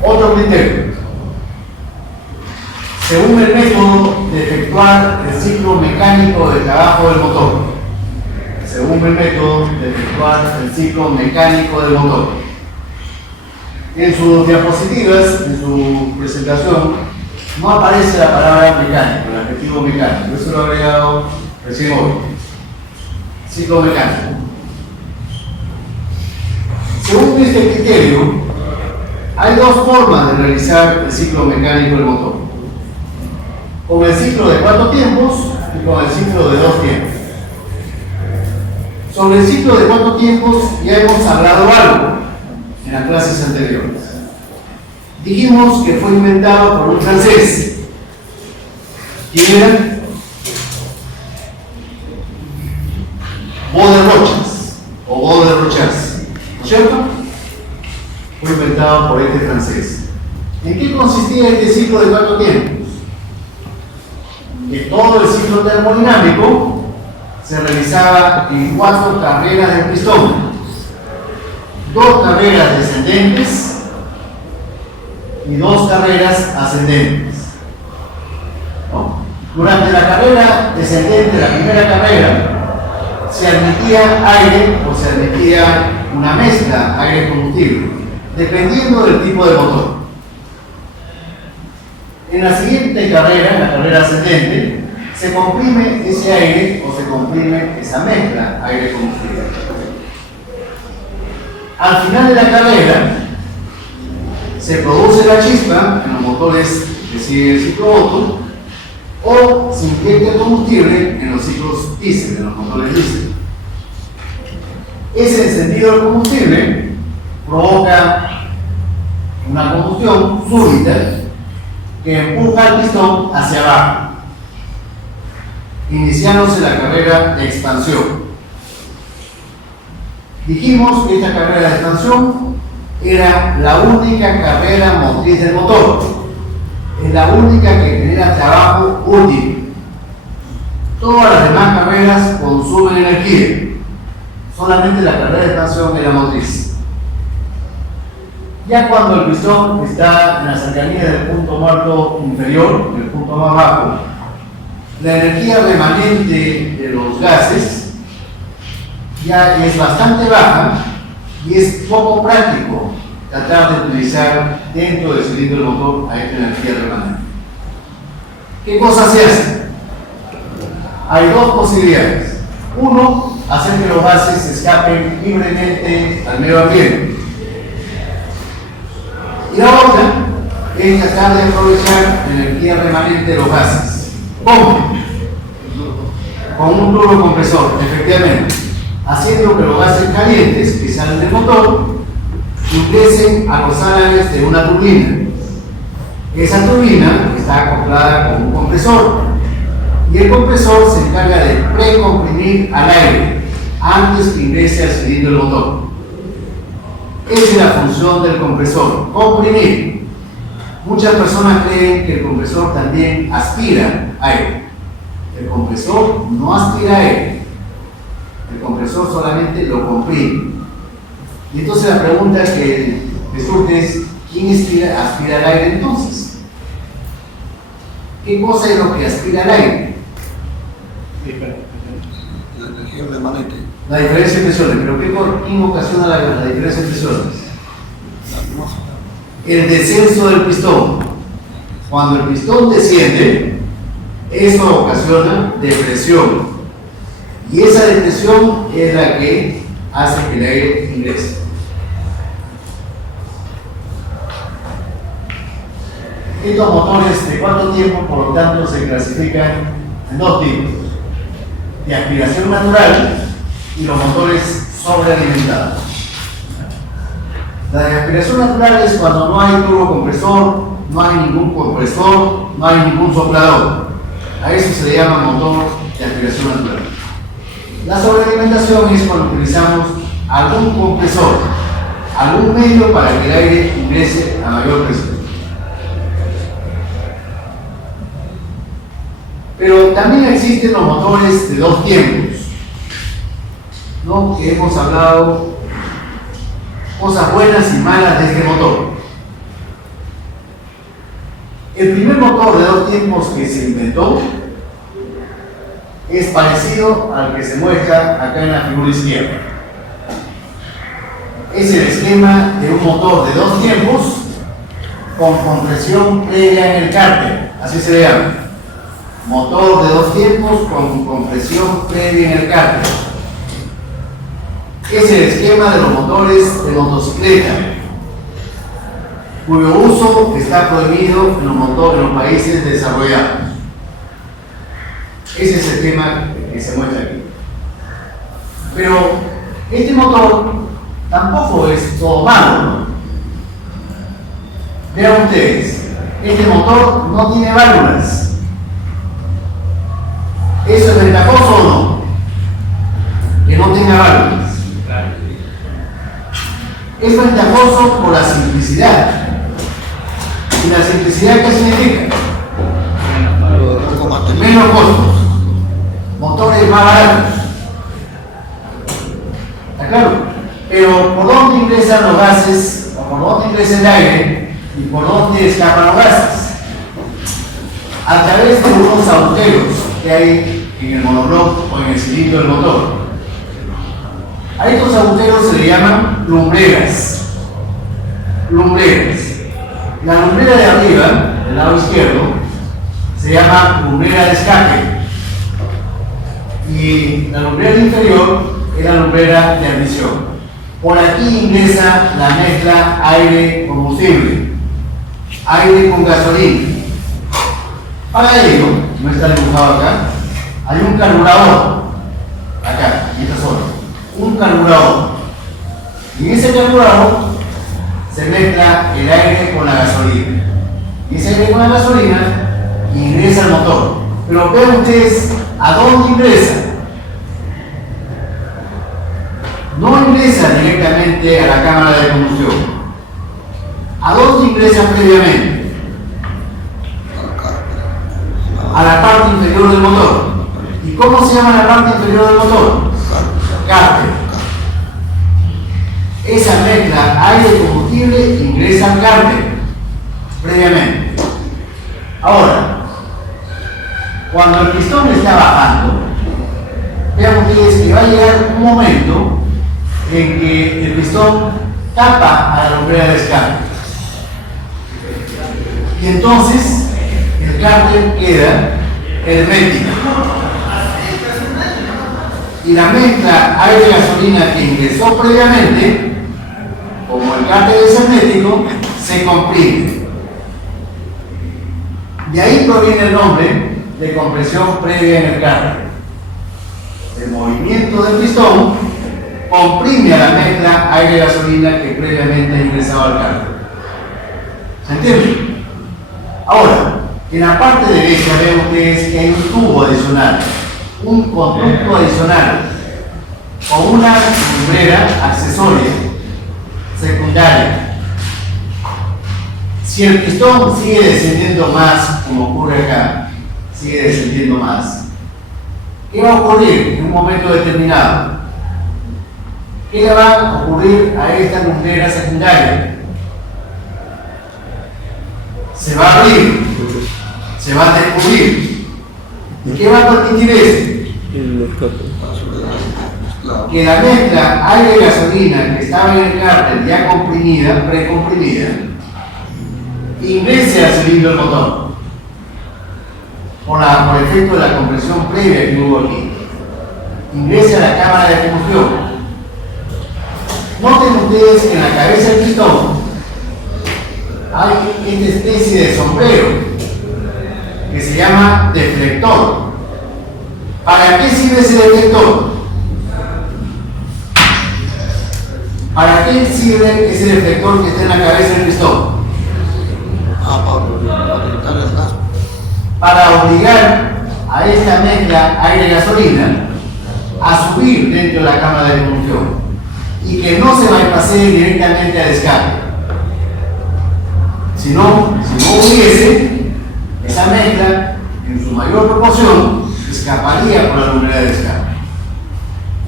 Otro criterio. Según el método de efectuar el ciclo mecánico de trabajo del motor. Según el método de efectuar el ciclo mecánico del motor. En sus diapositivas, en su presentación, no aparece la palabra mecánico, el adjetivo mecánico. Eso lo he agregado recién hoy. Ciclo mecánico. Según este criterio, hay dos formas de realizar el ciclo mecánico del motor. Con el ciclo de 4 tiempos y con el ciclo de 2 tiempos. Sobre el ciclo de 4 tiempos ya hemos hablado algo en las clases anteriores. Dijimos que fue inventado por un francés. ¿Quién era? Baudelaire o Baudelaire, ¿no es cierto? Fue inventado por este francés. ¿En qué consistía este ciclo de 4 tiempos? Que todo el ciclo termodinámico se realizaba en 4 carreras del pistón. 2 carreras descendentes y 2 carreras ascendentes. ¿No? Durante la carrera descendente, la primera carrera, se admitía aire o se admitía una mezcla aire-combustible, dependiendo del tipo de motor. En la siguiente carrera, en la carrera ascendente, se comprime ese aire o se comprime esa mezcla aire-combustible. Al final de la carrera, se produce la chispa en los motores que siguen el ciclo Otto o se inyecta el combustible en los ciclos diésel, en los motores diésel. Ese encendido del combustible provoca una combustión súbita que empuja al pistón hacia abajo, iniciándose la carrera de expansión. Dijimos que esta carrera de expansión era la única carrera motriz del motor. es la única que genera trabajo útil. Todas las demás carreras consumen energía. Solamente la carrera de expansión es la motriz. Ya cuando el pistón está en la cercanía del punto muerto inferior, el punto más bajo, la energía remanente de los gases ya es bastante baja y es poco práctico tratar de utilizar dentro del cilindro del motor a esta energía remanente. ¿Qué cosa se hace? Hay dos posibilidades. Uno, hacer que los gases escapen libremente al medio ambiente. Y la otra es tratar de aprovechar la energía remanente de los gases. ¿Cómo? Con un turbocompresor, efectivamente, haciendo que los gases calientes que salen del motor ingresen a los álabes de una turbina. Esa turbina está acoplada con un compresor y el compresor se encarga de precomprimir al aire antes que ingrese al cilindro del motor. Esa es la función del compresor, comprimir. Muchas personas creen que el compresor también aspira aire. El compresor no aspira aire. El compresor solamente lo comprime. Y entonces la pregunta que surge es, ¿quién aspira al aire entonces? ¿Qué cosa es lo que aspira al aire? La energía remanente. La diferencia de presiones. ¿Pero quién ocasiona la diferencia de presiones? El descenso del pistón. Cuando el pistón desciende, eso ocasiona depresión. Y esa depresión es la que hace que el aire ingrese. Estos motores de cuánto tiempo, por lo tanto, se clasifican en dos tipos: de aspiración natural y los motores sobrealimentados. La de aspiración natural es cuando no hay turbocompresor, no hay ningún compresor, no hay ningún soplador. A eso se le llama motor de aspiración natural. La sobrealimentación es cuando utilizamos algún compresor, algún medio para que el aire ingrese a mayor presión. Pero también existen los motores de dos tiempos, ¿no? Que hemos hablado cosas buenas y malas de este motor. El primer motor de dos tiempos que se inventó es parecido al que se muestra acá en la figura izquierda. Es el esquema de un motor de dos tiempos con compresión previa en el cárter, así se le llama. Motor de dos tiempos con compresión previa en el cárter. Es el esquema de los motores de motocicleta, cuyo uso está prohibido en los países desarrollados. Ese es el esquema que se muestra aquí. Pero este motor tampoco es todo malo, ¿no? Vean ustedes, este motor no tiene válvulas. ¿Eso es ventajoso o no? Que no tenga válvulas. Es ventajoso por la simplicidad. ¿Y la simplicidad qué significa? Menos costos, motores más baratos. ¿Está claro? Pero ¿por dónde ingresan los gases? ¿O por dónde ingresa el aire? ¿Y por dónde escapan los gases? A través de unos agujeros que hay en el monobloc o en el cilindro del motor. A estos agujeros se le llaman lumbreras. Lumbreras. La lumbrera de arriba, del lado izquierdo, se llama lumbrera de escape. Y la lumbrera inferior es la lumbrera de admisión. Por aquí ingresa la mezcla aire-combustible, aire con gasolina. Para ello, no está dibujado acá, hay un carburador, acá, en esta zona, un carburador. Y en ese carburador se mezcla el aire con la gasolina. Y ese aire con la gasolina ingresa al motor. Pero vean ustedes a dónde ingresa. No ingresa directamente a la cámara de combustión. ¿A dónde ingresa previamente? a la parte inferior del motor. ¿Y cómo se llama la parte inferior del motor? Cárter. Esa mezcla aire-combustible ingresa al cárter previamente. Ahora, cuando el pistón está bajando, vean ustedes que va a llegar un momento en que el pistón tapa a la lumbrera de escape. Y entonces el cárter queda hermético. Y la mezcla aire-gasolina que ingresó previamente, como el cárter es hermético, se comprime. De ahí proviene el nombre de compresión previa en el cárter. El movimiento del pistón comprime a la mezcla aire-gasolina que previamente ha ingresado al cárter. ¿Se entiende? Ahora, en la parte derecha ven ustedes que hay un tubo adicional, un conducto adicional, o una lumbrera accesoria secundaria. Si el pistón sigue descendiendo más, como ocurre acá, sigue descendiendo más, ¿qué va a ocurrir en un momento determinado? ¿Qué le va a ocurrir a esta lumbrera secundaria? Se va a abrir, se va a descubrir. ¿Y qué va a permitir eso? Que la mezcla aire-gasolina que estaba en el cárter ya comprimida, precomprimida, ingrese al cilindro del motor por efecto de la compresión previa que hubo aquí. Ingrese a la cámara de combustión. Noten ustedes que en la cabeza del pistón hay esta especie de sombrero que se llama deflector. ¿Para qué sirve ese deflector? ¿Para qué sirve ese deflector que está en la cabeza del pistón? Para obligar a esta mezcla aire-gasolina a subir dentro de la cámara de combustión y que no se bypassee directamente al escape. Si no hubiese, esa mezcla en su mayor proporción escaparía por la lumbrera de escape.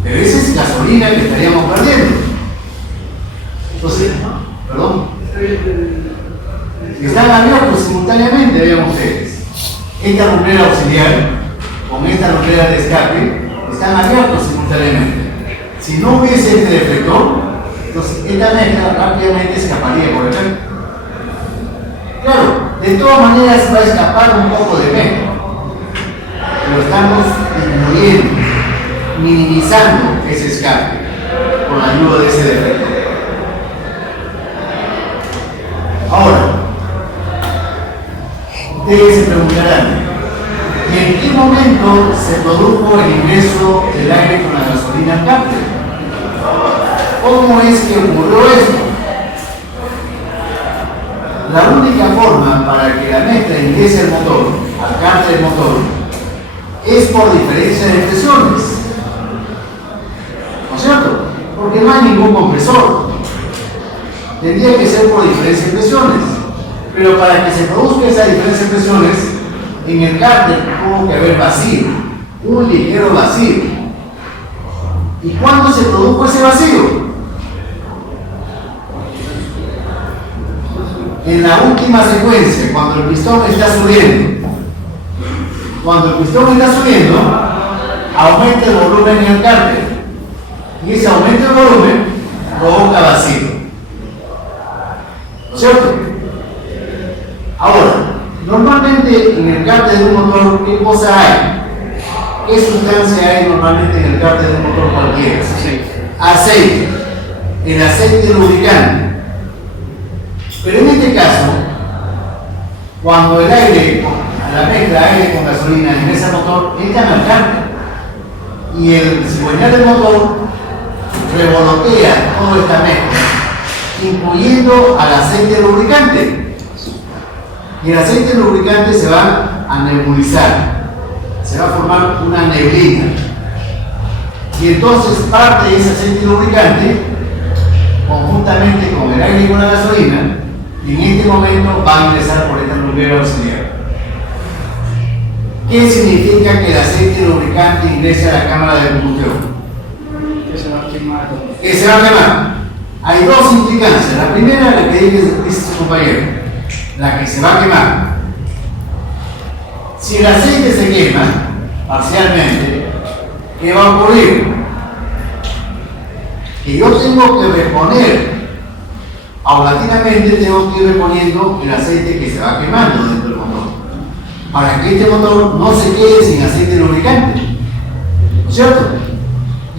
Pero esa es gasolina que estaríamos perdiendo. Entonces, perdón, están abiertos simultáneamente, vean ustedes. Esta lumbrera auxiliar con esta lumbrera de escape están abiertos simultáneamente. Si no hubiese este deflector, entonces esta mezcla rápidamente escaparía por acá. Claro, de todas maneras va a escapar un poco de mezcla, pero estamos disminuyendo, minimizando ese escape con la ayuda de ese deflector. Ahora, ustedes se preguntarán, ¿y en qué momento se produjo el ingreso del aire con la gasolina al cárter? ¿Cómo es que ocurrió esto? La única forma para que la mezcla ingrese al motor, al cárter del motor, es por diferencia de presiones. ¿No es cierto? Porque no hay ningún compresor. Tendría que ser por diferencia de presiones. Pero para que se produzca esa diferencia de presiones, en el cárter tuvo que haber vacío, un ligero vacío. ¿Y cuándo se produjo ese vacío? En la última secuencia, cuando el pistón está subiendo. Cuando el pistón está subiendo, aumenta el volumen en el cárter. Y ese aumento de volumen provoca vacío. ¿No es cierto? Ahora, normalmente en el cárter de un motor, ¿qué cosa hay? ¿Qué sustancia hay normalmente en el cárter de un motor cualquiera? Aceite. El aceite lubricante. Pero en este caso, cuando el aire, la mezcla aire con gasolina ingresa al motor, entra al cárter. Y el cigüeñal del motor revolotea toda esta mezcla, incluyendo al aceite lubricante. Y el aceite lubricante se va a nebulizar, se va a formar una neblina. Y entonces parte de ese aceite lubricante, conjuntamente con el aire y con la gasolina, en este momento va a ingresar por esta lumbrera auxiliar. ¿Qué significa que el aceite lubricante ingrese a la cámara de combustión? Que se va a quemar. Que se va a quemar. Hay dos implicancias. La primera, la que dice su compañero, la que se va a quemar. Si el aceite se quema parcialmente, ¿qué va a ocurrir? Que yo tengo que reponer, paulatinamente tengo que ir reponiendo el aceite que se va quemando dentro del motor, para que este motor no se quede sin aceite lubricante, ¿no es cierto?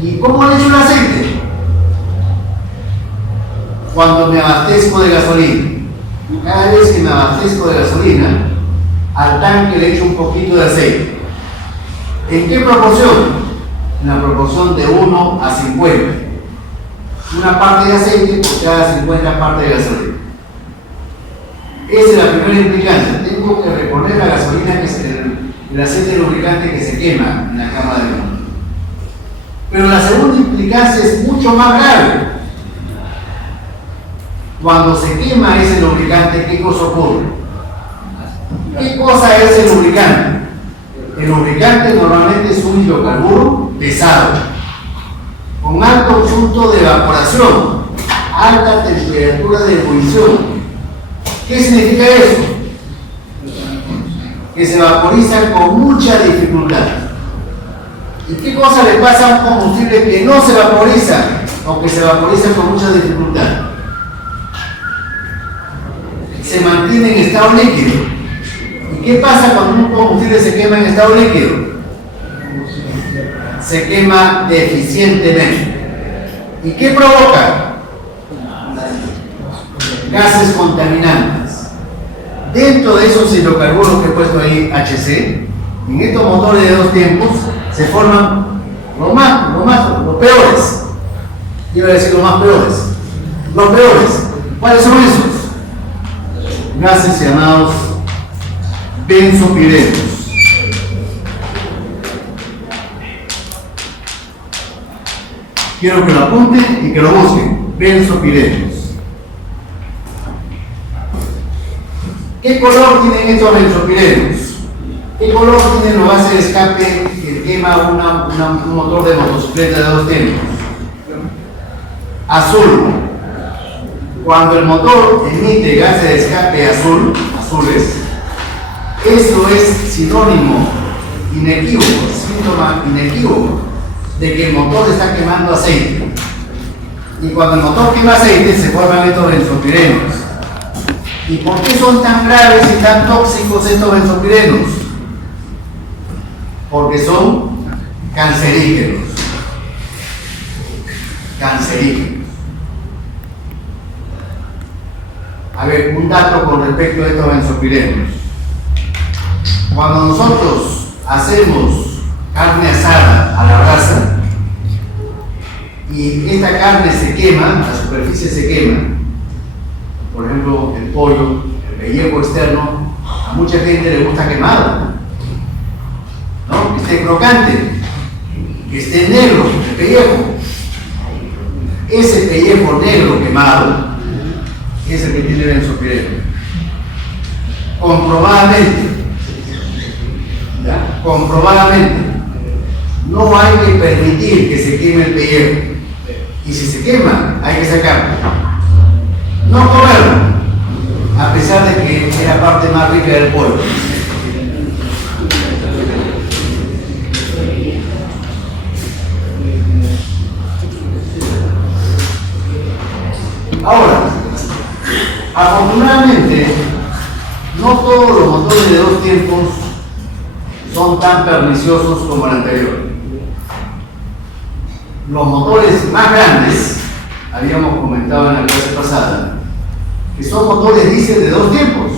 ¿Y cómo le echo el aceite? Cuando me abastezco de gasolina. Cada vez que me abastezco de gasolina, al tanque le echo un poquito de aceite. ¿En qué proporción? En la proporción de 1 a 50. Una parte de aceite por cada 50 partes de gasolina. Esa es la primera implicancia. Tengo que reponer la gasolina, que es el aceite lubricante que se quema en la cámara de motor. Pero la segunda implicancia es mucho más grave. Cuando se quema ese lubricante, ¿qué cosa ocurre? ¿Qué cosa es el lubricante? El lubricante normalmente es un hidrocarburo pesado, con alto punto de evaporación, alta temperatura de ebullición. ¿Qué significa eso? Que se vaporiza con mucha dificultad. ¿Y qué cosa le pasa a un combustible que no se vaporiza o que se vaporiza con mucha dificultad? Se mantiene en estado líquido. ¿Y qué pasa cuando un combustible se quema en estado líquido? Se quema deficientemente. ¿Y qué provoca? Gases contaminantes. Dentro de esos hidrocarburos que he puesto ahí, HC, en estos motores de dos tiempos se forman los peores. Iba a decir los más peores. Los peores. ¿Cuáles son esos? Gases llamados benzopirenos. Quiero que lo apunten y que lo busquen. Benzopirenos. ¿Qué color tienen estos benzopirenos? ¿Qué color tienen los gases de escape que quema un motor de motocicleta de dos tiempos? Azul. Cuando el motor emite gases de escape azules, eso es sinónimo inequívoco, síntoma inequívoco de que el motor está quemando aceite. Y cuando el motor quema aceite se forman estos benzopirenos. ¿Y por qué son tan graves y tan tóxicos estos benzopirenos? Porque son cancerígenos. Cancerígenos. A ver, un dato con respecto a estos benzopirenos. Cuando nosotros hacemos carne asada a la brasa y esta carne se quema, la superficie se quema, por ejemplo, el pollo, el pellejo externo, a mucha gente le gusta quemado, ¿no? Que esté crocante, que esté negro el pellejo. Ese pellejo negro quemado es el que tiene benzopireno. Comprobadamente, no hay que permitir que se queme el pellejo. Y si se quema, hay que sacarlo. No comerlo, a pesar de que es la parte más rica del pollo. Ahora, afortunadamente, no todos los motores de dos tiempos son tan perniciosos como el anterior. Los motores más grandes, habíamos comentado en la clase pasada, que son motores diésel de dos tiempos.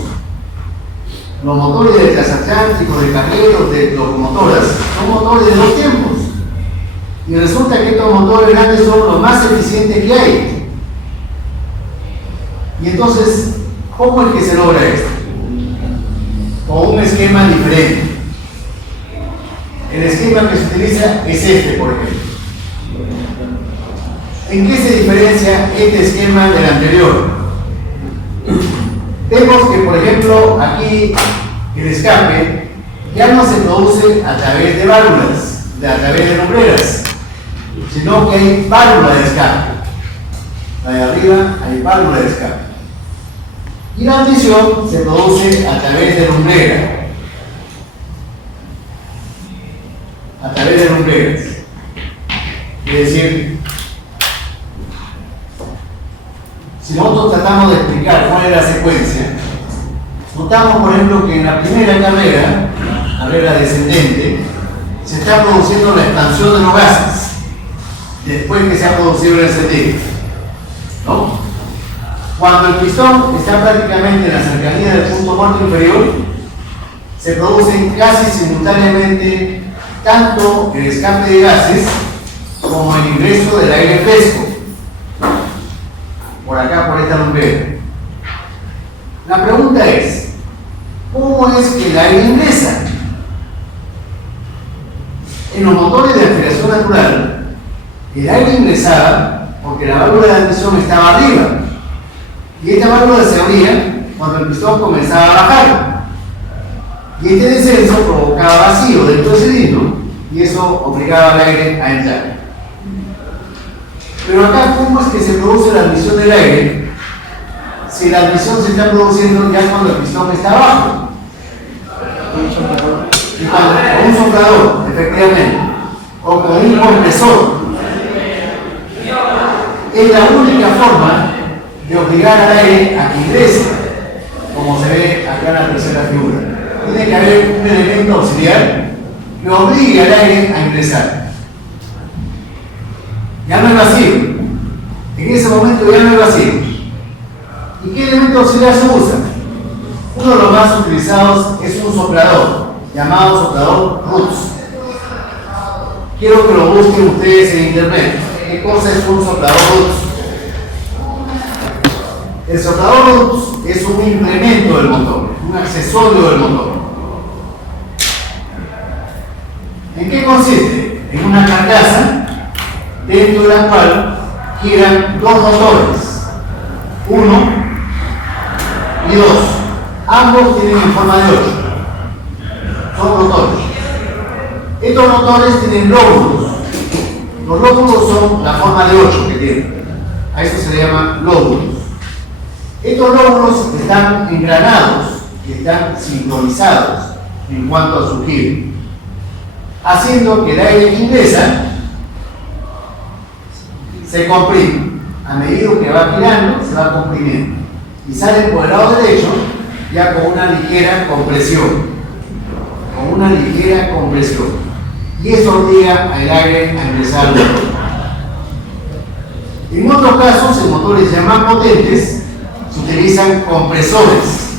Los motores de transatlánticos, de cargueros, de locomotoras, son motores de dos tiempos. Y resulta que estos motores grandes son los más eficientes que hay. Y entonces, ¿cómo es que se logra esto? Con un esquema diferente. El esquema que se utiliza es este, por ejemplo. ¿En qué se diferencia este esquema del anterior? Vemos que, por ejemplo, aquí el escape ya no se produce a través de válvulas, a través de lumbreras, sino que hay válvula de escape. La de arriba hay válvula de escape. Y la admisión se produce a través de lumbrera. A través de lumbreras. Es decir, si nosotros tratamos de explicar cuál es la secuencia, notamos, por ejemplo, que en la primera carrera descendente, se está produciendo la expansión de los gases, después que se ha producido el encendido, ¿no? Cuando el pistón está prácticamente en la cercanía del punto muerto inferior, se producen casi simultáneamente tanto el escape de gases como el ingreso del aire fresco, por acá, por esta lumbrera. La pregunta es, ¿cómo es que el aire ingresa? En los motores de aspiración natural, el aire ingresaba porque la válvula de admisión estaba arriba, y esta válvula se abría cuando el pistón comenzaba a bajar, y este descenso provocaba vacío dentro del cilindro, y eso obligaba al aire a entrar. Pero acá, ¿cómo es que se produce la admisión del aire? Si la admisión se está produciendo ya cuando el pistón está abajo. Con un soplador, efectivamente, o con un compresor. Es la única forma de obligar al aire a que ingrese, como se ve acá en la tercera figura. Tiene que haber un elemento auxiliar que obligue al aire a ingresar. Ya no es vacío. En ese momento ya no es vacío. ¿Y qué elemento auxiliar se usa? Uno de los más utilizados es un soplador, llamado soplador Roots. Quiero que lo busquen ustedes en internet. ¿Qué cosa es un soplador Roots? El soplador Roots es un implemento del motor, un accesorio del motor. ¿En qué consiste? En una carcasa dentro de la cual giran dos motores, uno y dos. Ambos tienen en forma de 8. Son motores. Estos motores tienen lóbulos. Los lóbulos son la forma de 8 que tienen. A eso se le llama lóbulos. Estos lóbulos están engranados y están sincronizados en cuanto a su giro, haciendo que el aire que ingresa se comprime. A medida que va girando, se va comprimiendo. Y sale por el lado derecho ya con una ligera compresión. Con una ligera compresión. Y eso obliga al aire a ingresar al motor. En otros casos, en motores ya más potentes, se utilizan compresores.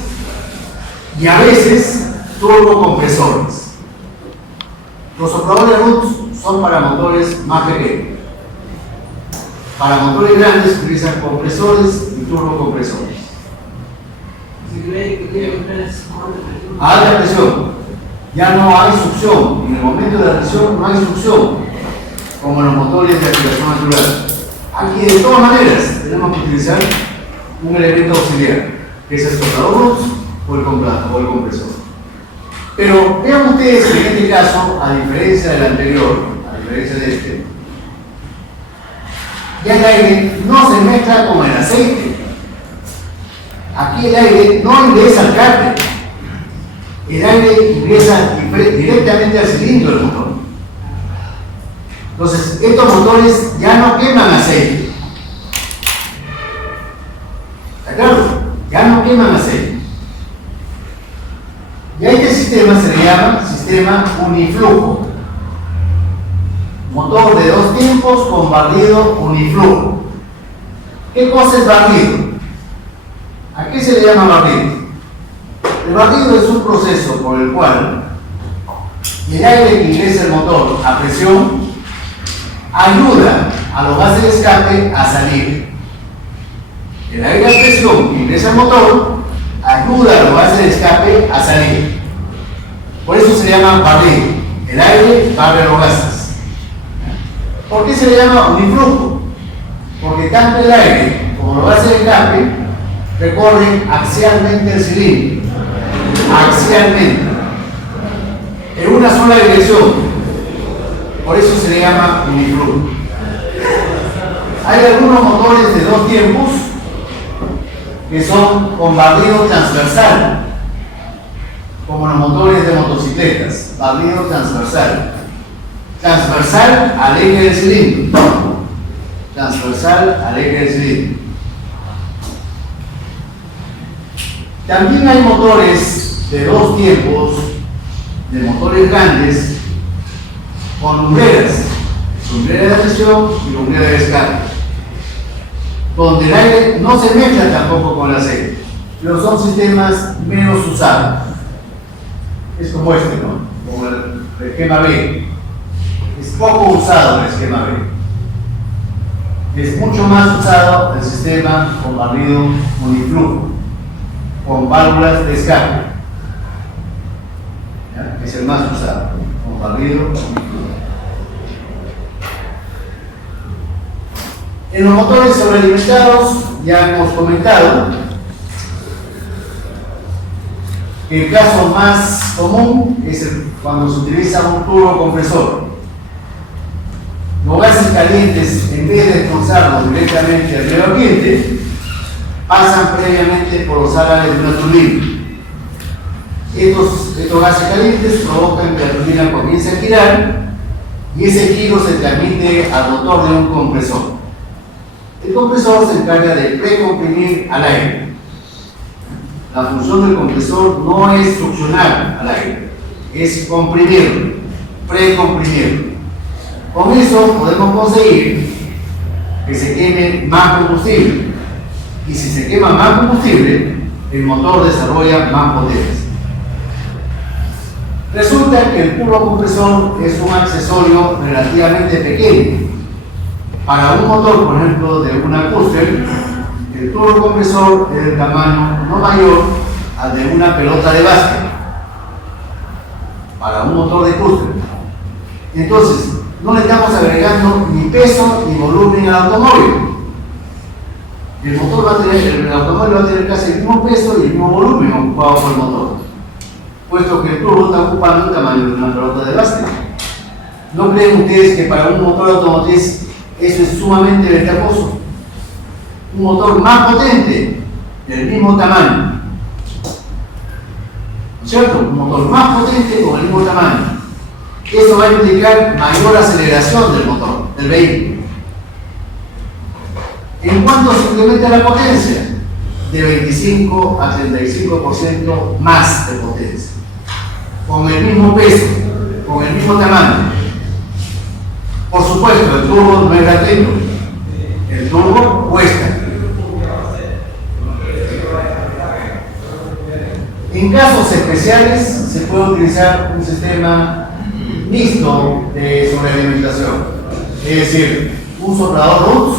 Y a veces, turbocompresores. Los sopladores Roots son para motores más pequeños. Para motores grandes se utilizan compresores y turbocompresores. A alta presión, ya no hay succión. En el momento de la presión no hay succión, como en los motores de aspiración natural. Aquí, de todas maneras, tenemos que utilizar un elemento auxiliar, que es el soplador Roots o el compresor. Pero vean ustedes que en este caso, a diferencia del anterior, a diferencia de este, ya el aire no se mezcla con el aceite. Aquí el aire no ingresa al cárter. El aire ingresa directamente al cilindro del motor. Entonces, estos motores ya no queman aceite. ¿Está claro? Ya no queman aceite. Y a este sistema se le llama sistema uniflujo. Motor de 2 tiempos con barrido uniflujo. ¿Qué cosa es barrido? ¿A qué se le llama barrido? El barrido es un proceso por el cual el aire que ingresa al motor a presión ayuda a los gases de escape a salir. El aire a presión que ingresa al motor ayuda a los gases de escape a salir. Por eso se llama barrido. El aire barre los gases. ¿Por qué se le llama uniflujo? Porque tanto el aire como los gases de escape recorren axialmente el cilindro. Axialmente. sola dirección. Por eso se le llama uniflujo. Hay algunos motores de 2 tiempos que son con barrido transversal, como los motores de motocicletas, barrido transversal. Transversal al eje del cilindro. Transversal al eje del cilindro. También hay motores de 2 tiempos, de motores grandes, con lumbreras, lumbrera de presión y lumbrera de descarga, donde el aire no se mezcla tampoco con el aceite, pero son sistemas menos usados. Es como este, ¿no? Como el esquema B. Es poco usado el esquema B. Es mucho más usado el sistema con barrido uniflujo, con válvulas de escape. ¿Ya? Es el más usado, con barrido uniflujo. En los motores sobrealimentados ya hemos comentado que el caso más común es cuando se utiliza un turbocompresor. Los gases calientes, en vez de expulsarlos directamente al medio ambiente, pasan previamente por los álabes de una turbina. Estos gases calientes provocan que la turbina comience a girar y ese giro se transmite al motor de un compresor. El compresor se encarga de precomprimir al aire. La función del compresor no es succionar al aire, es comprimirlo, precomprimirlo. Con eso podemos conseguir que se queme más combustible. Y si se quema más combustible, el motor desarrolla más potencia. Resulta que el turbocompresor es un accesorio relativamente pequeño. Para un motor, por ejemplo, de una Custer, el turbocompresor es del tamaño no mayor al de una pelota de básquet. Para un motor de Custer. Entonces, no le estamos agregando ni peso ni volumen al automóvil. El automóvil va a tener casi el mismo peso y el mismo volumen ocupado por el motor, puesto que el turbo está ocupando el tamaño de una pelota de básquet. ¿No creen ustedes que para un motor automotriz eso es sumamente ventajoso? Un motor más potente, del mismo tamaño. ¿No es cierto? Un motor más potente con el mismo tamaño. Eso va a implicar mayor aceleración del motor, del vehículo. ¿En cuánto se incrementa la potencia? De 25 a 35% más de potencia. Con el mismo peso, con el mismo tamaño. Por supuesto, el turbo no es gratuito. El turbo cuesta. En casos especiales se puede utilizar un sistema mixto de sobrealimentación. Es decir, un soplador Roots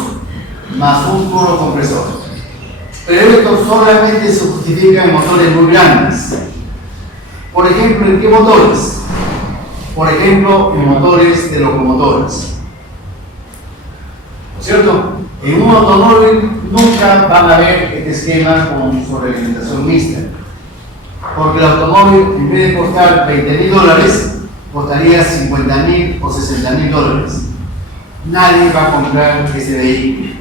más un turbocompresor. Pero esto solamente se justifica en motores muy grandes. Por ejemplo, ¿en qué motores? Por ejemplo, en motores de locomotoras. ¿No es cierto? En un automóvil nunca van a ver este esquema con sobrealimentación mixta. Porque el automóvil, en vez de costar $20,000, costaría $50,000 o $60,000. Nadie va a comprar ese vehículo.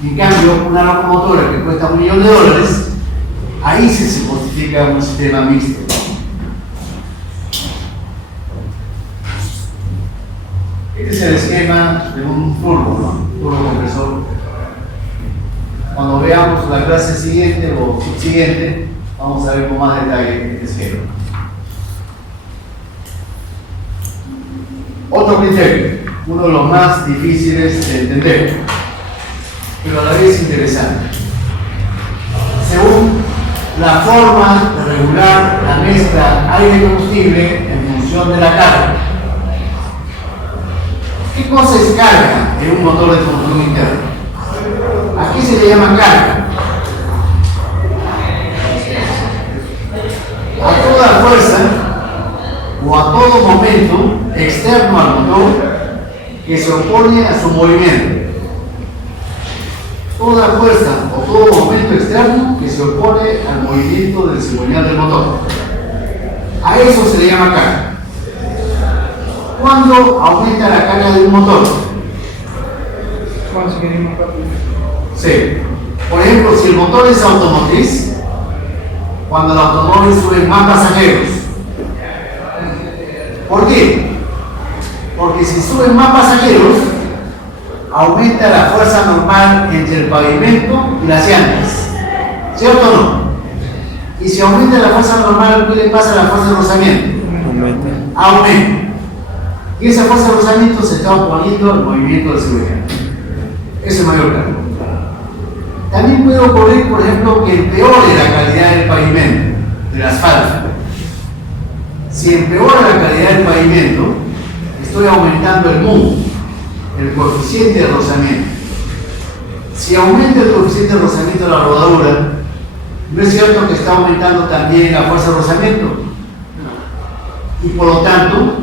En cambio, una locomotora que cuesta $1 millón, ahí sí se justifica un sistema mixto. Este es el esquema de un turbo, ¿no? Turbocompresor. Cuando veamos la clase siguiente o subsiguiente, vamos a ver con más detalle este esquema. Otro criterio, uno de los más difíciles de entender, pero a la vez interesante. Según la forma de regular la mezcla aire-combustible en función de la carga. ¿Qué cosa es carga en un motor de combustión interna? ¿A qué se le llama carga? A toda fuerza o a todo momento externo al motor que se opone a su movimiento. Toda fuerza o todo momento externo que se opone al movimiento del cigüeñal del motor. A eso se le llama carga. ¿Cuándo aumenta la carga de un motor? ¿Cuándo se quiere ir más rápido? Sí. Por ejemplo, si el motor es automotriz, cuando el automóvil sube más pasajeros. ¿Por qué? Porque si suben más pasajeros, aumenta la fuerza normal entre el pavimento y las llantas. ¿Cierto o no? Y si aumenta la fuerza normal, ¿qué le pasa a la fuerza de rozamiento? Aumenta. Y esa fuerza de rozamiento se está oponiendo al movimiento de seguridad. Ese es el mayor cambio. También puede ocurrir, por ejemplo, que empeore la calidad del pavimento, del asfalto. Si empeora la calidad del pavimento, estoy aumentando el MU, el coeficiente de rozamiento. Si aumenta el coeficiente de rozamiento de la rodadura, ¿no es cierto que está aumentando también la fuerza de rozamiento? Y por lo tanto,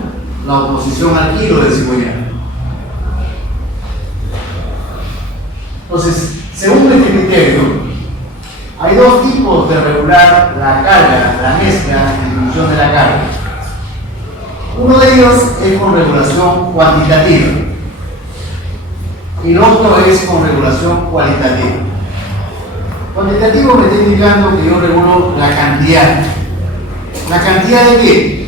la oposición al giro del cigüeñal. Entonces, según este criterio, hay dos tipos de regular la carga, la mezcla en función de la carga. Uno de ellos es con regulación cuantitativa y el otro es con regulación cualitativa. Cuantitativo me está indicando que yo regulo la cantidad. ¿La cantidad de qué?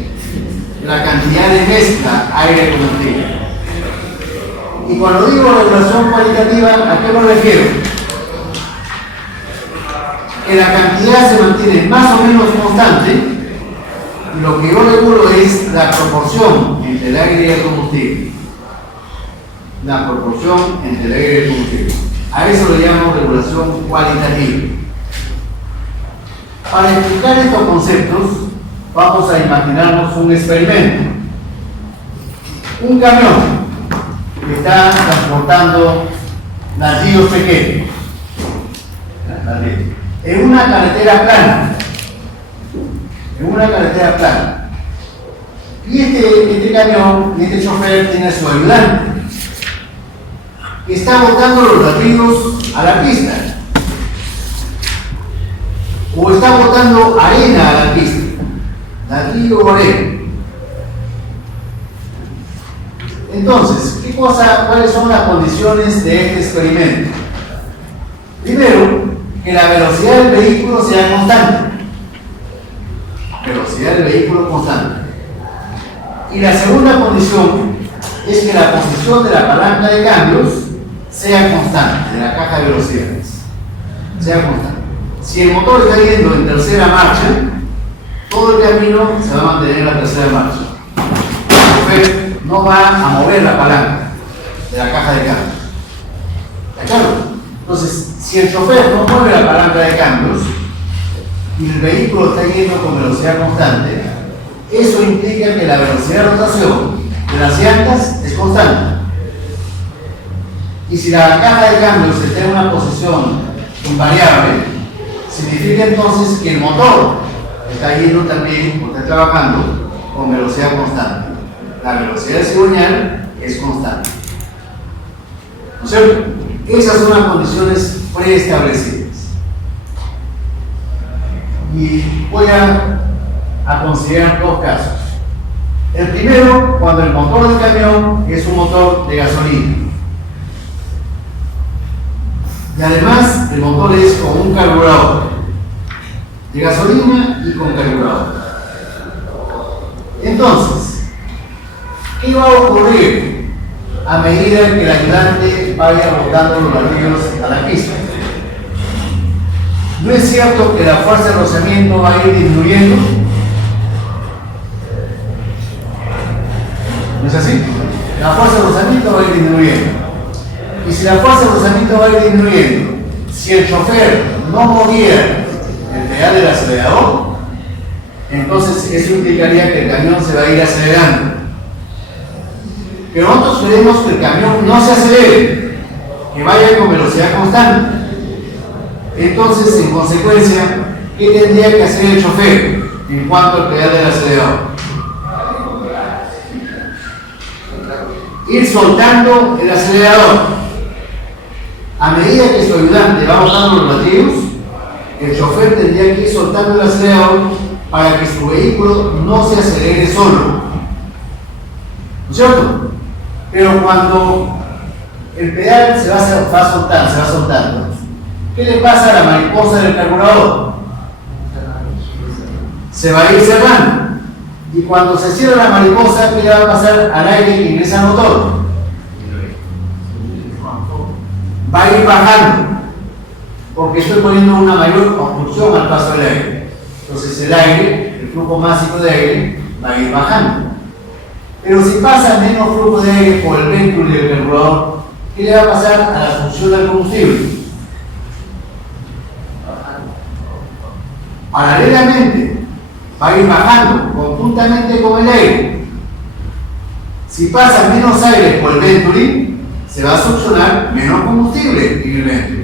La cantidad de mezcla aire-combustible. Y cuando digo regulación cualitativa, ¿a qué me refiero? Que la cantidad se mantiene más o menos constante y lo que yo regulo es la proporción entre el aire y el combustible. La proporción entre el aire y el combustible. A eso le llamo regulación cualitativa. Para explicar estos conceptos, vamos a imaginarnos un experimento. Un camión que está transportando ladrillos pequeños en una carretera plana. Y este camión, este chofer tiene su ayudante que está botando los ladrillos a la pista o está botando arena a la pista, ladrillo o arena. Entonces, ¿cuáles son las condiciones de este experimento? Primero, que la velocidad del vehículo sea constante. Velocidad del vehículo constante. Y la segunda condición es que la posición de la palanca de cambios sea constante, de la caja de velocidades. Sea constante. Si el motor está yendo en tercera marcha, todo el camino se va a mantener en la tercera marcha. El no va a mover la palanca de la caja de cambios. ¿De acuerdo? Entonces, si el chofer no mueve la palanca de cambios y el vehículo está yendo con velocidad constante, eso implica que la velocidad de rotación de las llantas es constante. Y si la caja de cambios está en una posición invariable, significa entonces que el motor está yendo también, o está trabajando con velocidad constante. La velocidad cigüeñal es constante. ¿No es cierto? Esas son las condiciones preestablecidas. Y voy a considerar dos casos. El primero, cuando el motor del camión es un motor de gasolina. Y además el motor es con un carburador de gasolina y con carburador. Entonces, ¿qué va a ocurrir a medida que el ayudante vaya botando los ladrillos a la pista? ¿No es cierto que la fuerza de rozamiento va a ir disminuyendo? ¿No es así? La fuerza de rozamiento va a ir disminuyendo. Y si la fuerza de rozamiento va a ir disminuyendo, si el chofer no moviera el pedal del acelerador, entonces eso implicaría que el camión se va a ir acelerando. Pero nosotros queremos que el camión no se acelere, que vaya con velocidad constante. Entonces, en consecuencia, ¿qué tendría que hacer el chofer en cuanto al pedal del acelerador? Ir soltando el acelerador. A medida que su ayudante va botando los ladrillos, el chofer tendría que ir soltando el acelerador para que su vehículo no se acelere solo. ¿no es cierto? Pero cuando el pedal se va soltando, ¿qué le pasa a la mariposa del carburador? Se va a ir cerrando. Y cuando se cierra la mariposa, ¿qué le va a pasar al aire que ingresa al motor? Va a ir bajando, porque estoy poniendo una mayor obstrucción al paso del aire. Entonces el aire, el flujo másico de aire, va a ir bajando. Pero si pasa menos flujo de aire por el venturo del carburador, ¿qué le va a pasar a la función del combustible? Paralelamente, va a ir bajando conjuntamente con el aire. Si pasa menos aire por el venturi, se va a succionar menos combustible en el venturi.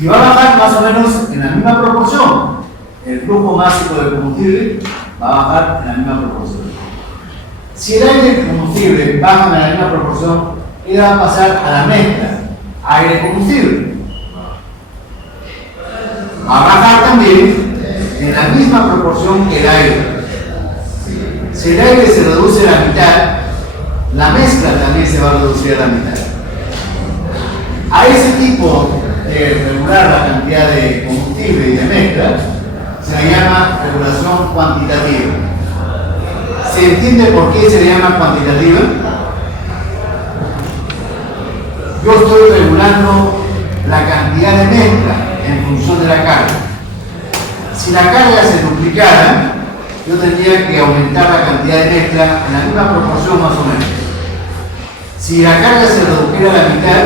Y va a bajar más o menos en la misma proporción. El flujo másico del combustible va a bajar en la misma proporción. Si el aire y el combustible bajan en la misma proporción, ¿qué va a pasar a la mezcla? Aire-combustible. Va a bajar también en la misma proporción que el aire. Si el aire se reduce a la mitad, la mezcla también se va a reducir a la mitad. A ese tipo de regular la cantidad de combustible y de mezcla se le llama regulación cuantitativa. ¿Se entiende por qué se le llama cuantitativa? Yo estoy regulando la cantidad de mezcla en función de la carga. Si la carga se duplicara, yo tendría que aumentar la cantidad de mezcla en la misma proporción más o menos. Si la carga se redujera a la mitad,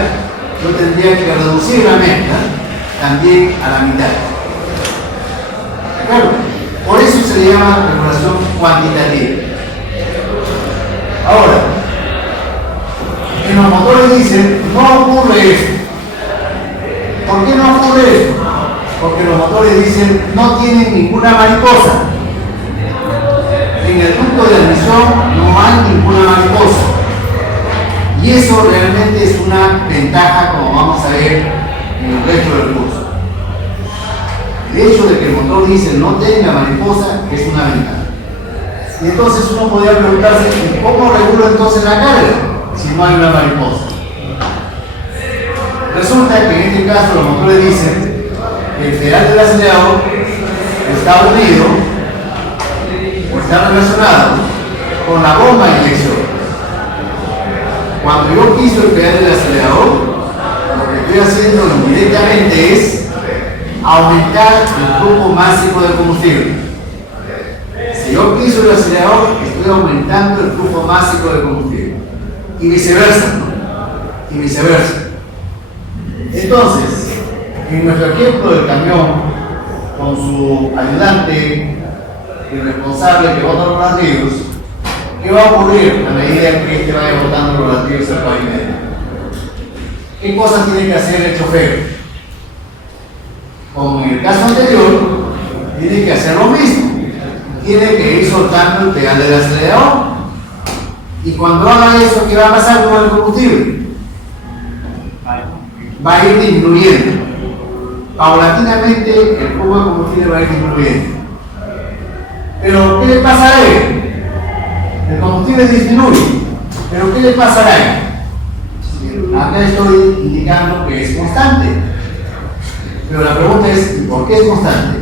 yo tendría que reducir la mezcla también a la mitad. ¿De acuerdo? Por eso se le llama regulación cuantitativa. Ahora, en los motores dicen, no ocurre esto. ¿Por qué no ocurre esto? Porque los motores dicen, no tienen ninguna mariposa. En el punto de admisión no hay ninguna mariposa. Y eso realmente es una ventaja, como vamos a ver en el resto del curso. El hecho de que el motor dice no tenga mariposa es una ventaja. Y entonces uno podría preguntarse, ¿cómo regulo entonces la carga si no hay una mariposa? Resulta que en este caso los motores dicen que el pedal del acelerador está unido o está relacionado con la bomba de inyección. Cuando yo piso el pedal del acelerador, lo que estoy haciendo indirectamente es aumentar el flujo másico de combustible. Si yo piso el acelerador, estoy aumentando el flujo másico de combustible. Y viceversa, ¿no? Y viceversa. Entonces, en nuestro ejemplo del camión, con su ayudante y responsable que bota los ladrillos, ¿qué va a ocurrir a medida que este vaya botando los ladrillos al pavimento? ¿Qué cosas tiene que hacer el chofer? Como en el caso anterior, tiene que hacer lo mismo. Tiene que ir soltando el pedal del acelerador. Y cuando haga eso, ¿qué va a pasar con el combustible? Va a ir disminuyendo. Paulatinamente el flujo de combustible va a ir disminuyendo. Pero ¿qué le pasa a él? El combustible disminuye. Pero ¿qué le pasa a él? Acá estoy indicando que es constante. Pero la pregunta es, ¿por qué es constante?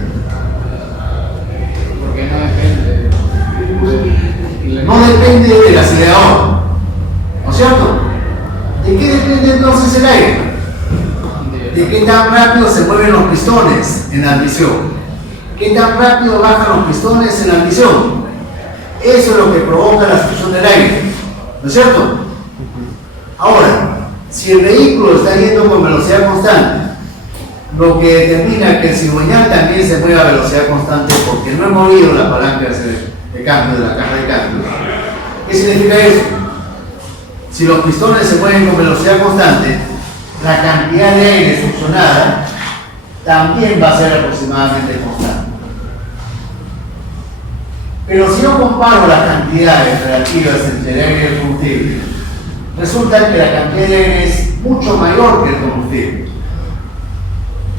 Porque no depende No depende del acelerador, ¿no es cierto? ¿De qué depende entonces el aire? De qué tan rápido se mueven los pistones en la admisión. ¿Qué tan rápido bajan los pistones en la admisión? Eso es lo que provoca la succión del aire, ¿no es cierto? Ahora, si el vehículo está yendo con velocidad constante, lo que determina que el cigüeñal también se mueva a velocidad constante porque no he movido la palanca de cambio de la caja de cambio. ¿Qué significa eso? Si los pistones se mueven con velocidad constante, la cantidad de aire succionada también va a ser aproximadamente constante. Pero si yo comparo las cantidades relativas entre el aire y el combustible, resulta que la cantidad de aire es mucho mayor que el combustible.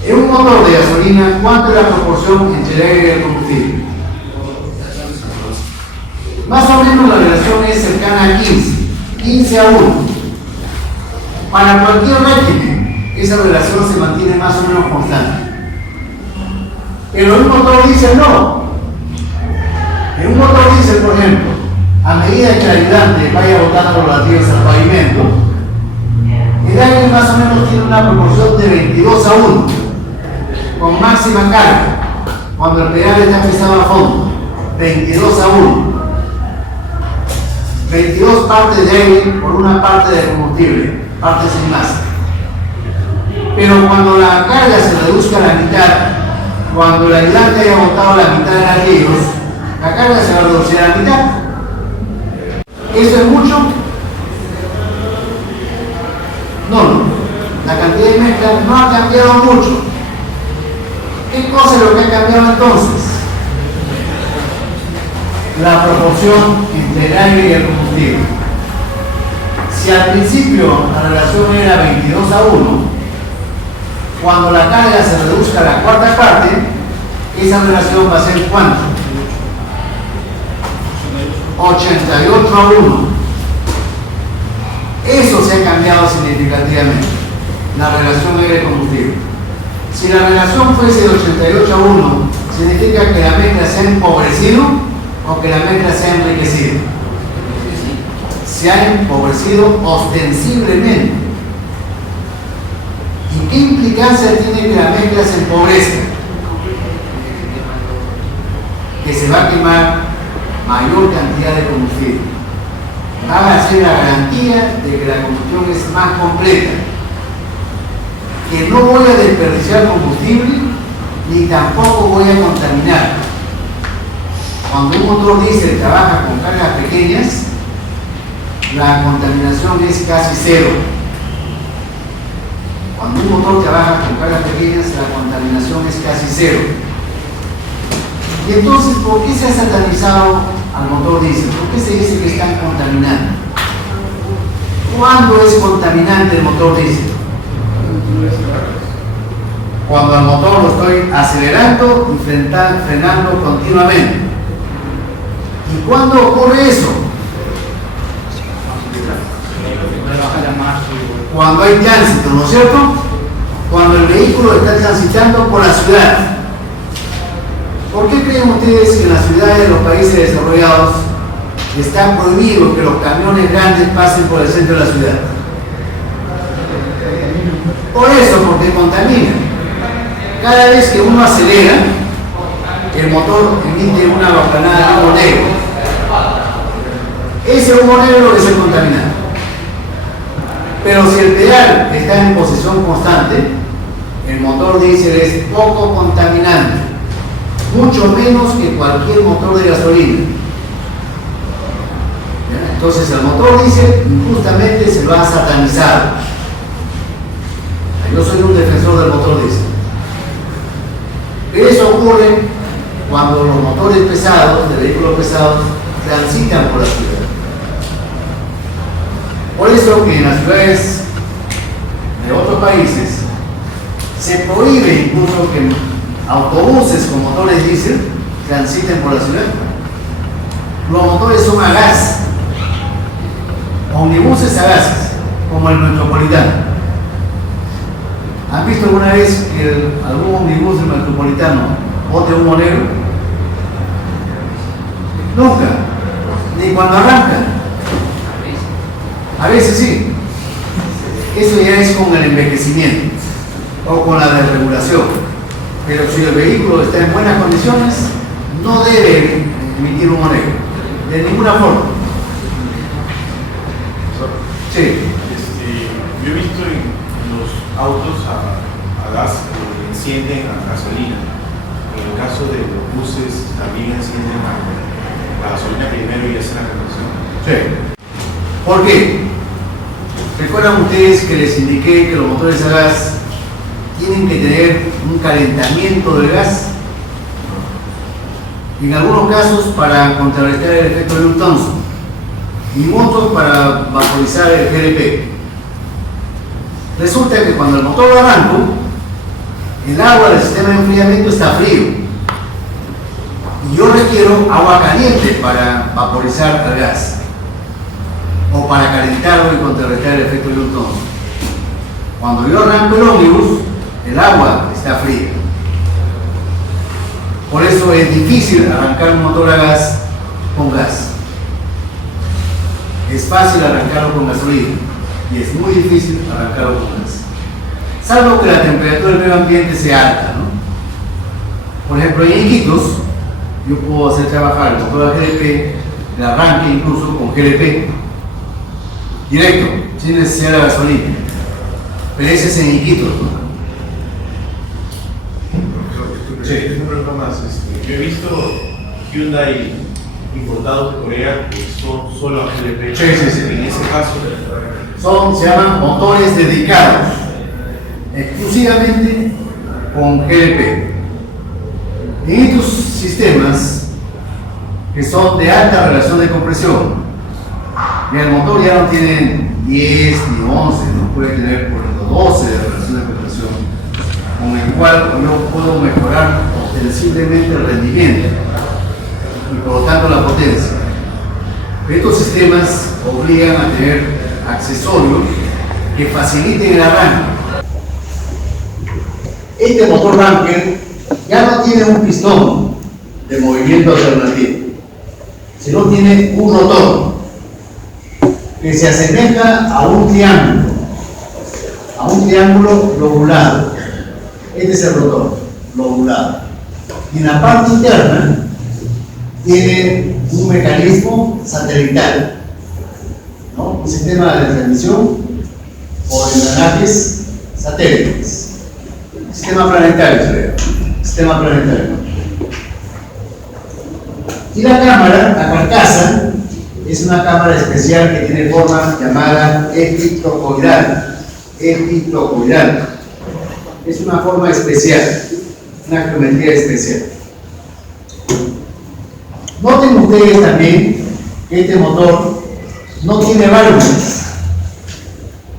En un motor de gasolina, ¿cuánto es la proporción entre el aire y el combustible? Más o menos la relación es cercana a 15 a 1. Para cualquier régimen, esa relación se mantiene más o menos constante. Pero en un motor diésel no. En un motor diésel, por ejemplo, a medida que el ayudante vaya botando los latidos al pavimento, el aire más o menos tiene una proporción de 22 a 1, con máxima carga, cuando el pedal está pesado a fondo, 22 a 1. 22 partes de aire por una parte de combustible, partes sin masa. Pero cuando la carga se reduzca a la mitad, cuando el ayudante haya botado la mitad de latidos, la carga se va a reducir a la mitad. ¿Eso es mucho? No. La cantidad de mezcla no ha cambiado mucho. ¿Qué cosa es lo que ha cambiado entonces? La proporción entre el aire y el combustible. Si al principio la relación era 22 a 1, cuando la carga se reduzca a la cuarta parte, esa relación va a ser ¿cuánto? 88 a 1. Eso se ha cambiado significativamente, la relación aire-combustible. Si la relación fuese de 88 a 1, significa que la mezcla se ha empobrecido o que la mezcla se ha enriquecido. Se ha empobrecido ostensiblemente. ¿Y qué implicancia tiene que la mezcla se empobrezca? Que se va a quemar mayor cantidad de combustible. Va a ser la garantía de que la combustión es más completa. Que no voy a desperdiciar combustible ni tampoco voy a contaminar. Cuando un motor diésel trabaja con cargas pequeñas, la contaminación es casi cero. Cuando un motor trabaja con cargas pequeñas, la contaminación es casi cero. Y entonces, ¿por qué se ha satanizado al motor diésel? ¿Por qué se dice que están contaminando? ¿Cuándo es contaminante el motor diésel? Cuando al motor lo estoy acelerando y frenando continuamente. ¿Y cuándo ocurre eso? Cuando hay tránsito, ¿no es cierto? Cuando el vehículo está transitando por la ciudad. ¿Por qué creen ustedes que en las ciudades de los países desarrollados está prohibido que los camiones grandes pasen por el centro de la ciudad? Por eso, porque contamina. Cada vez que uno acelera, el motor emite una bocanada de humo negro. Ese humo negro es el contaminante. Pero si el pedal está en posición constante, el motor diésel es poco contaminante, mucho menos que cualquier motor de gasolina. Entonces el motor diésel justamente se lo ha satanizado. Yo soy un defensor del motor diésel. Eso ocurre cuando los motores pesados, de vehículos pesados, transitan por la ciudad. Por eso que en las ciudades de otros países se prohíbe incluso que autobuses con motores diésel transiten por la ciudad. Los motores son a gas, omnibuses a gas, como el Metropolitano. ¿Han visto alguna vez que algún omnibus del Metropolitano bote humo negro? Nunca, ni cuando arranca. A veces sí. Eso ya es con el envejecimiento o con la desregulación. Pero si el vehículo está en buenas condiciones, no debe emitir humo negro, de ninguna forma. Sí. Yo he visto en los autos a gas que encienden a gasolina. En el caso de los buses también encienden a gasolina primero y hacen la conversión. Sí. ¿Por qué? ¿Recuerdan ustedes que les indiqué que los motores a gas tienen que tener un calentamiento del gas? En algunos casos para contrarrestar el efecto de Joule-Thomson y otros para vaporizar el GLP. Resulta que cuando el motor lo arranco, el agua del sistema de enfriamiento está frío y yo requiero agua caliente para vaporizar el gas o para calentarlo y contrarrestar el efecto Newton. Cuando yo arranco el ómnibus, el agua está fría. Por eso es difícil arrancar un motor a gas con gas. Es fácil arrancarlo con gasolina y es muy difícil arrancarlo con gas. Salvo que la temperatura del medio ambiente sea alta, ¿no? Por ejemplo, en Iquitos, yo puedo hacer trabajar el motor a GLP, el arranque incluso con GLP, directo, sin necesidad de gasolina. Pero ese es en Iquitos, ¿no? Sí, un problema más. Yo he visto Hyundai importados de Corea que son solo a GLP. Sí. En ese caso, Se llaman motores dedicados, exclusivamente con GLP. En estos sistemas, que son de alta relación de compresión, y el motor ya no tiene 10 ni 11, no puede tener por ejemplo 12 de relación de compresión, con el cual yo puedo mejorar ostensiblemente el rendimiento y por lo tanto la potencia. Estos sistemas obligan a tener accesorios que faciliten el arranque. Este motor Wankel ya no tiene un pistón de movimiento alternativo, sino tiene un rotor que se asemeja a un triángulo lobulado. Este es el rotor lobulado. Y en la parte interna tiene un mecanismo satelital, ¿no? Un sistema de transmisión por engranajes satélites. Sistema planetario, sistema planetario. Y la cámara, la carcasa, es una cámara especial que tiene forma llamada epitocoidal. Epitocoidal. Es una forma especial, una geometría especial. Noten ustedes también que este motor no tiene válvulas.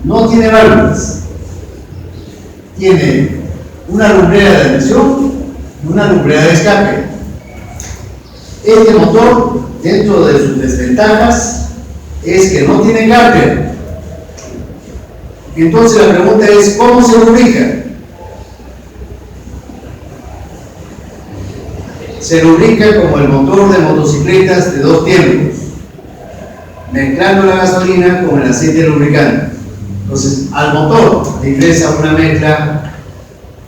No tiene válvulas. Tiene una lumbrera de admisión y una lumbrera de escape. Este motor, dentro de sus desventajas, es que no tiene cárter. Entonces la pregunta es, ¿cómo se lubrica? Se lubrica como el motor de motocicletas de 2 tiempos, mezclando la gasolina con el aceite lubricante. Entonces, al motor le ingresa una mezcla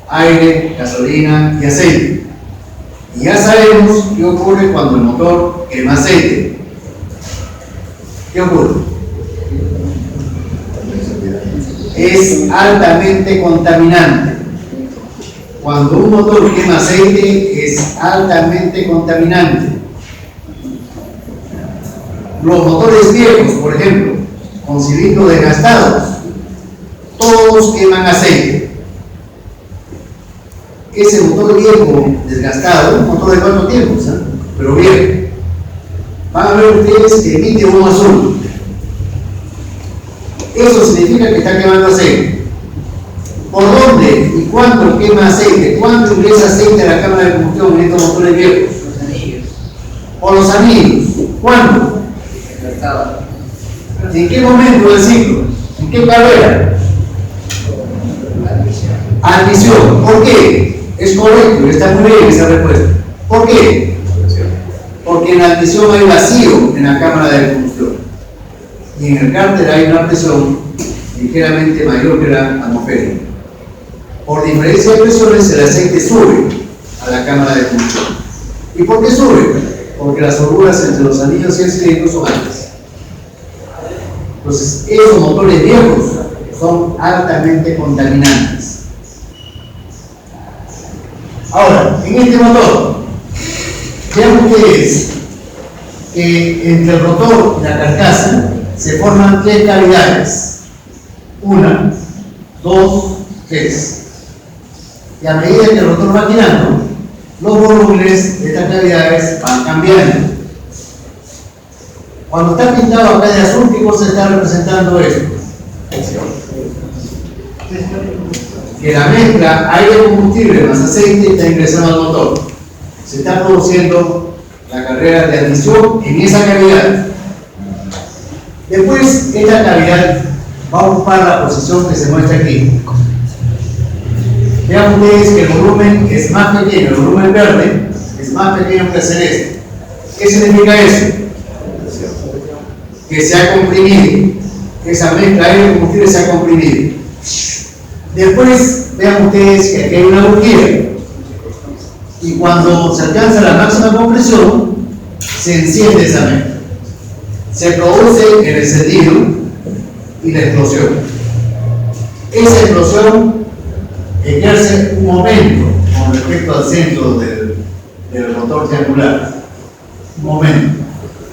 aire, gasolina y aceite. Y ya sabemos qué ocurre cuando el motor quema aceite. ¿Qué ocurre? Es altamente contaminante. Cuando un motor quema aceite es altamente contaminante. Los motores viejos, por ejemplo, con cilindros desgastados, todos queman aceite. Ese motor viejo desgastado, un motor de 4 tiempos, ¿eh? Pero viejo, van a ver ustedes que emite humo azul. Eso significa que está quemando aceite. ¿Por dónde y cuánto quema aceite? ¿Cuánto ingresa aceite a la cámara de combustión en estos motores viejos? Los anillos. Por los anillos. ¿Cuándo? Desgastado. ¿En qué momento del ciclo? ¿En qué carrera? Admisión. ¿Por qué? Es correcto, está muy bien esa respuesta. ¿Por qué? Porque en la admisión hay vacío en la cámara de combustión. Y en el cárter hay una presión ligeramente mayor que la atmosférica. Por diferencia de presiones, el aceite sube a la cámara de combustión. ¿Y por qué sube? Porque las holguras entre los anillos y el cilindro son altas. Entonces, esos motores viejos son altamente contaminantes. Ahora, en este motor, vean ustedes que entre el rotor y la carcasa se forman 3 cavidades. 1, 2, 3. Y a medida que el rotor va girando, los volúmenes de estas cavidades van cambiando. Cuando está pintado acá de azul, ¿qué cosa está representando esto? Que la mezcla aire combustible más aceite está ingresando al motor. Se está produciendo carrera de admisión en esa cavidad. Después, esta cavidad va a ocupar la posición que se muestra aquí. Vean ustedes que el volumen es más pequeño, el volumen verde es más pequeño que el celeste. ¿Qué significa eso? Que se ha comprimido, que esa mezcla de combustible se ha comprimido. Después, vean ustedes que aquí hay una bujía, y cuando se alcanza la máxima compresión, se enciende esa mezcla. Se produce el encendido y la explosión. Esa explosión ejerce un momento con respecto al centro del rotor triangular. Un momento.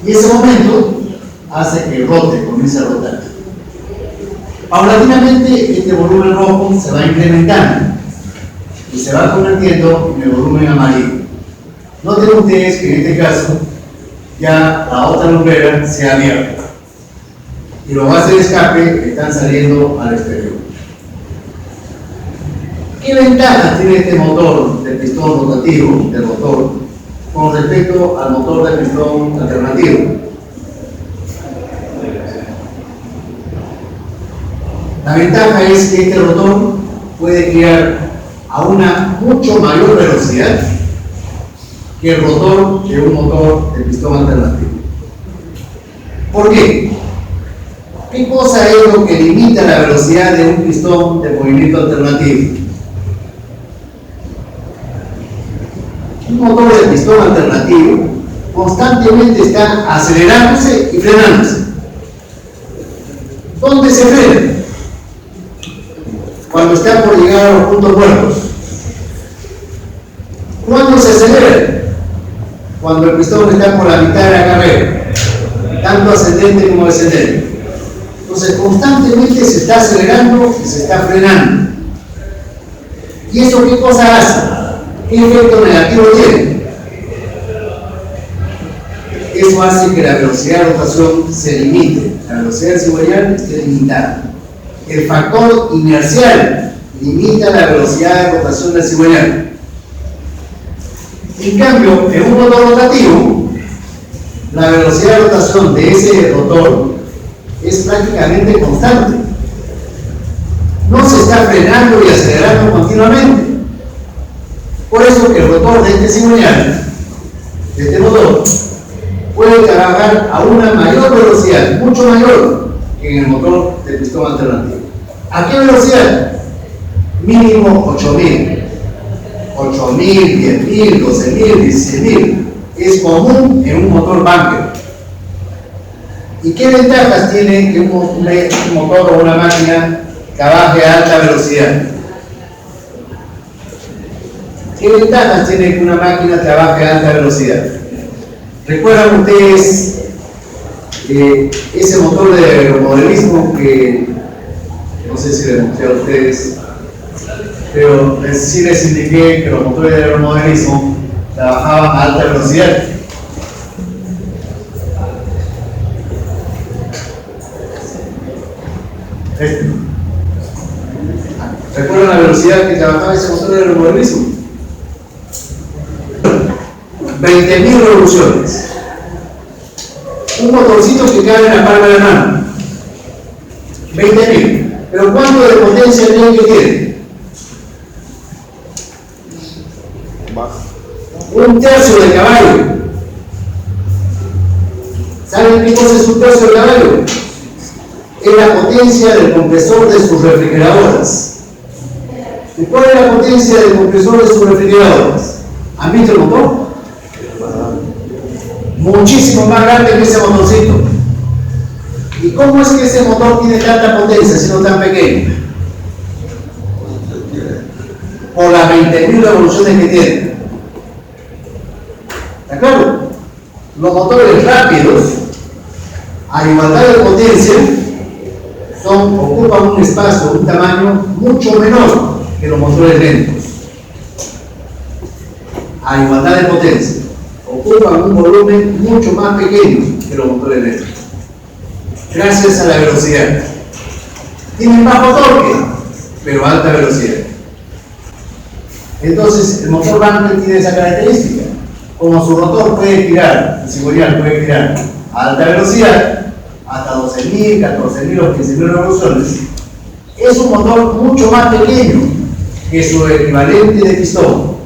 Y ese momento hace que rote, comience a rotar. Paulatinamente, este volumen rojo se va incrementando y se va convirtiendo en el volumen amarillo. Noten ustedes que en este caso ya la otra lumbrera se ha abierto y los gases de escape están saliendo al exterior. ¿Qué ventajas tiene este motor del pistón rotativo del rotor con respecto al motor del pistón alternativo? La ventaja es que este rotor puede girar a una mucho mayor velocidad que el rotor de un motor de pistón alternativo. ¿Por qué? ¿Qué cosa es lo que limita la velocidad de un pistón de movimiento alternativo? Un motor de pistón alternativo constantemente está acelerándose y frenándose. ¿Dónde se frena? Cuando está por llegar a los puntos muertos. ¿Cuándo se acelera? Cuando el pistón está por la mitad de la carrera, tanto ascendente como descendente. Entonces constantemente se está acelerando y se está frenando. ¿Y eso qué cosa hace? ¿Qué efecto negativo tiene? Eso hace que la velocidad de rotación se limite. La velocidad cigüeñal esté limitada. El factor inercial limita la velocidad de rotación del cigüeñal. En cambio, en un motor rotativo, la velocidad de rotación de ese rotor es prácticamente constante. No se está frenando y acelerando continuamente. Por eso que el rotor de este cigüeñal, de este motor, puede trabajar a una mayor velocidad, mucho mayor que en el motor de pistón alternativo. ¿A qué velocidad? Mínimo 8000. 8000, 10000, 12000, 16000. Es común en un motor bunker. ¿Y qué ventajas tiene que un motor o una máquina trabaje a alta velocidad? ¿Qué ventajas tiene que una máquina trabaje a alta velocidad? ¿Recuerdan ustedes ese motor de aeromodelismo que no sé si les mostré a ustedes, pero sí les indiqué que los motores de aeromodelismo trabajaban a alta velocidad? ¿Recuerdan la velocidad que trabajaba ese motor de aeromodelismo? 20.000 revoluciones. Un motorcito que cabe en la palma de la mano. 20.000. Pero ¿cuánto de potencia creen que tiene? Un tercio de caballo. ¿Saben qué cosa es un tercio de caballo? Es la potencia del compresor de sus refrigeradoras. ¿Y cuál es la potencia del compresor de sus refrigeradoras? ¿Han visto el motor? Muchísimo más grande que ese motorcito. ¿Y cómo es que ese motor tiene tanta potencia siendo tan pequeño? Por las 20.000 revoluciones que tiene. ¿De acuerdo? Los motores rápidos, a igualdad de potencia, ocupan un espacio, un tamaño mucho menor que los motores lentos. A igualdad de potencia, ocupan un volumen mucho más pequeño que los motores lentos. Gracias a la velocidad. Tienen bajo torque, pero alta velocidad. Entonces, el motor bunker tiene esa característica. Como su rotor puede girar, el cigüeñal puede girar a alta velocidad, hasta 12.000, 14.000 o 15.000 revoluciones, es un motor mucho más pequeño que su equivalente de pistón.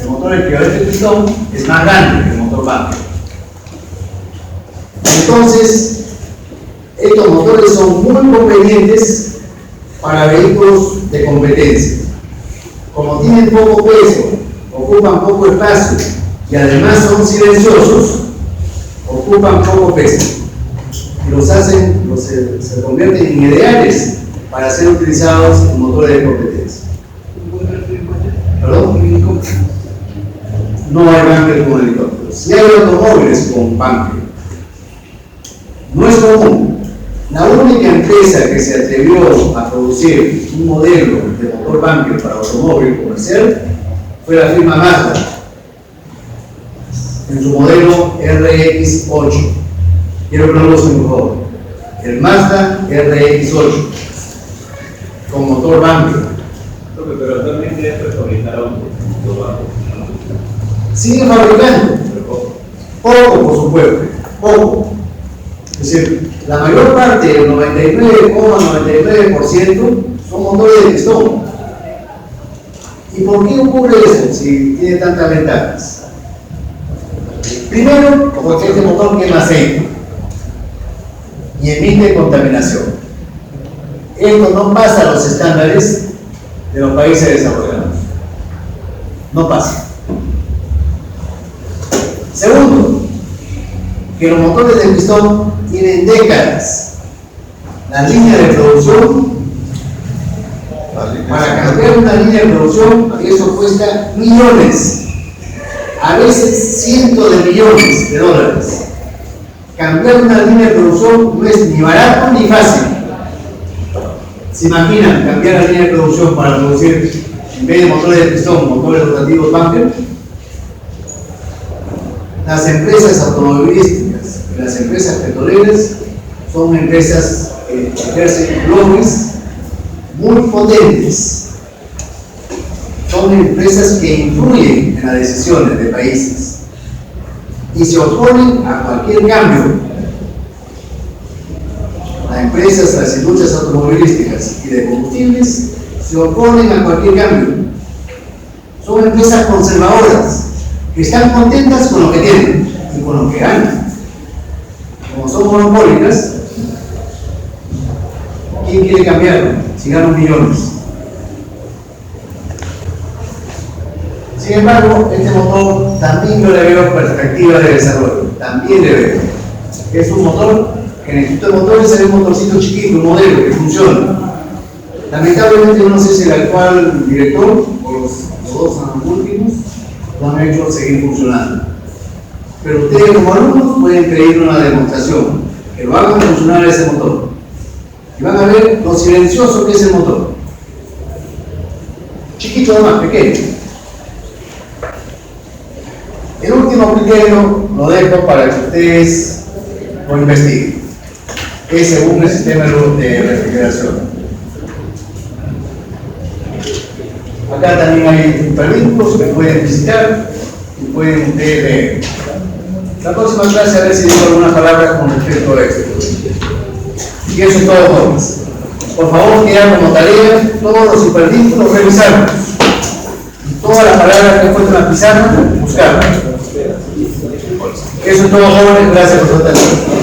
El motor equivalente de pistón es más grande que el motor Banker. Entonces, estos motores son muy convenientes para vehículos de competencia. Como tienen poco peso, ocupan poco espacio y además son silenciosos, ocupan poco peso. Y se convierten en ideales para ser utilizados en motores de competencia. ¿Perdón? No hay bunker con helicópteros. Sí hay automóviles con bunker. No es común. La única empresa que se atrevió a producir un modelo de motor bunker para automóvil comercial fue la firma Mazda, en su modelo RX8. Quiero que no lo usen, por favor. El Mazda RX8 con motor bunker. Pero actualmente es fabricar autos. Sigue fabricando, poco por supuesto, poco. Es decir, la mayor parte, el 99,99% son motores de pistón. ¿Y por qué ocurre eso si tiene tantas ventajas? Primero, porque este motor quema aceite y emite contaminación. Esto no pasa a los estándares de los países desarrollados. No pasa. Segundo, que los motores de pistón tienen décadas. Las líneas de producción, para cambiar una línea de producción, eso cuesta millones, a veces cientos de millones de dólares. Cambiar una línea de producción no es ni barato ni fácil. ¿Se imaginan cambiar la línea de producción para producir, en vez de motores de pistón, motores rotativos bunker? Las empresas automovilísticas y las empresas petroleras son empresas que ejercen lobbies muy potentes. Son empresas que influyen en las decisiones de países y se oponen a cualquier cambio. Las empresas, las industrias automovilísticas y de combustibles se oponen a cualquier cambio. Son empresas conservadoras que están contentas con lo que tienen y con lo que ganan. Como son monopólicas, ¿quién quiere cambiarlo si ganan millones? Sin embargo, este motor también yo le veo perspectiva de desarrollo, también le veo. Es un motor que en el Instituto de Motores es un motorcito chiquito, un modelo que funciona. Lamentablemente no sé si el actual director o los dos últimos lo han hecho seguir funcionando. Pero ustedes como alumnos pueden pedir una demostración, que lo hagan funcionar ese motor. Y van a ver lo silencioso que es el motor. Chiquito nomás, pequeño. El último criterio lo dejo para que ustedes lo investiguen. Es según el sistema de refrigeración. Acá también hay hipervínculos que pueden visitar y pueden ustedes leer. La próxima clase a ver si digo alguna palabra con respecto a esto. Y eso es todo, jóvenes. Por favor, queda como tarea todos los hipervínculos, revisarlos. Y todas las palabras que encuentran en la pizarra, buscarlas. Eso es todo, jóvenes. Gracias por su atención.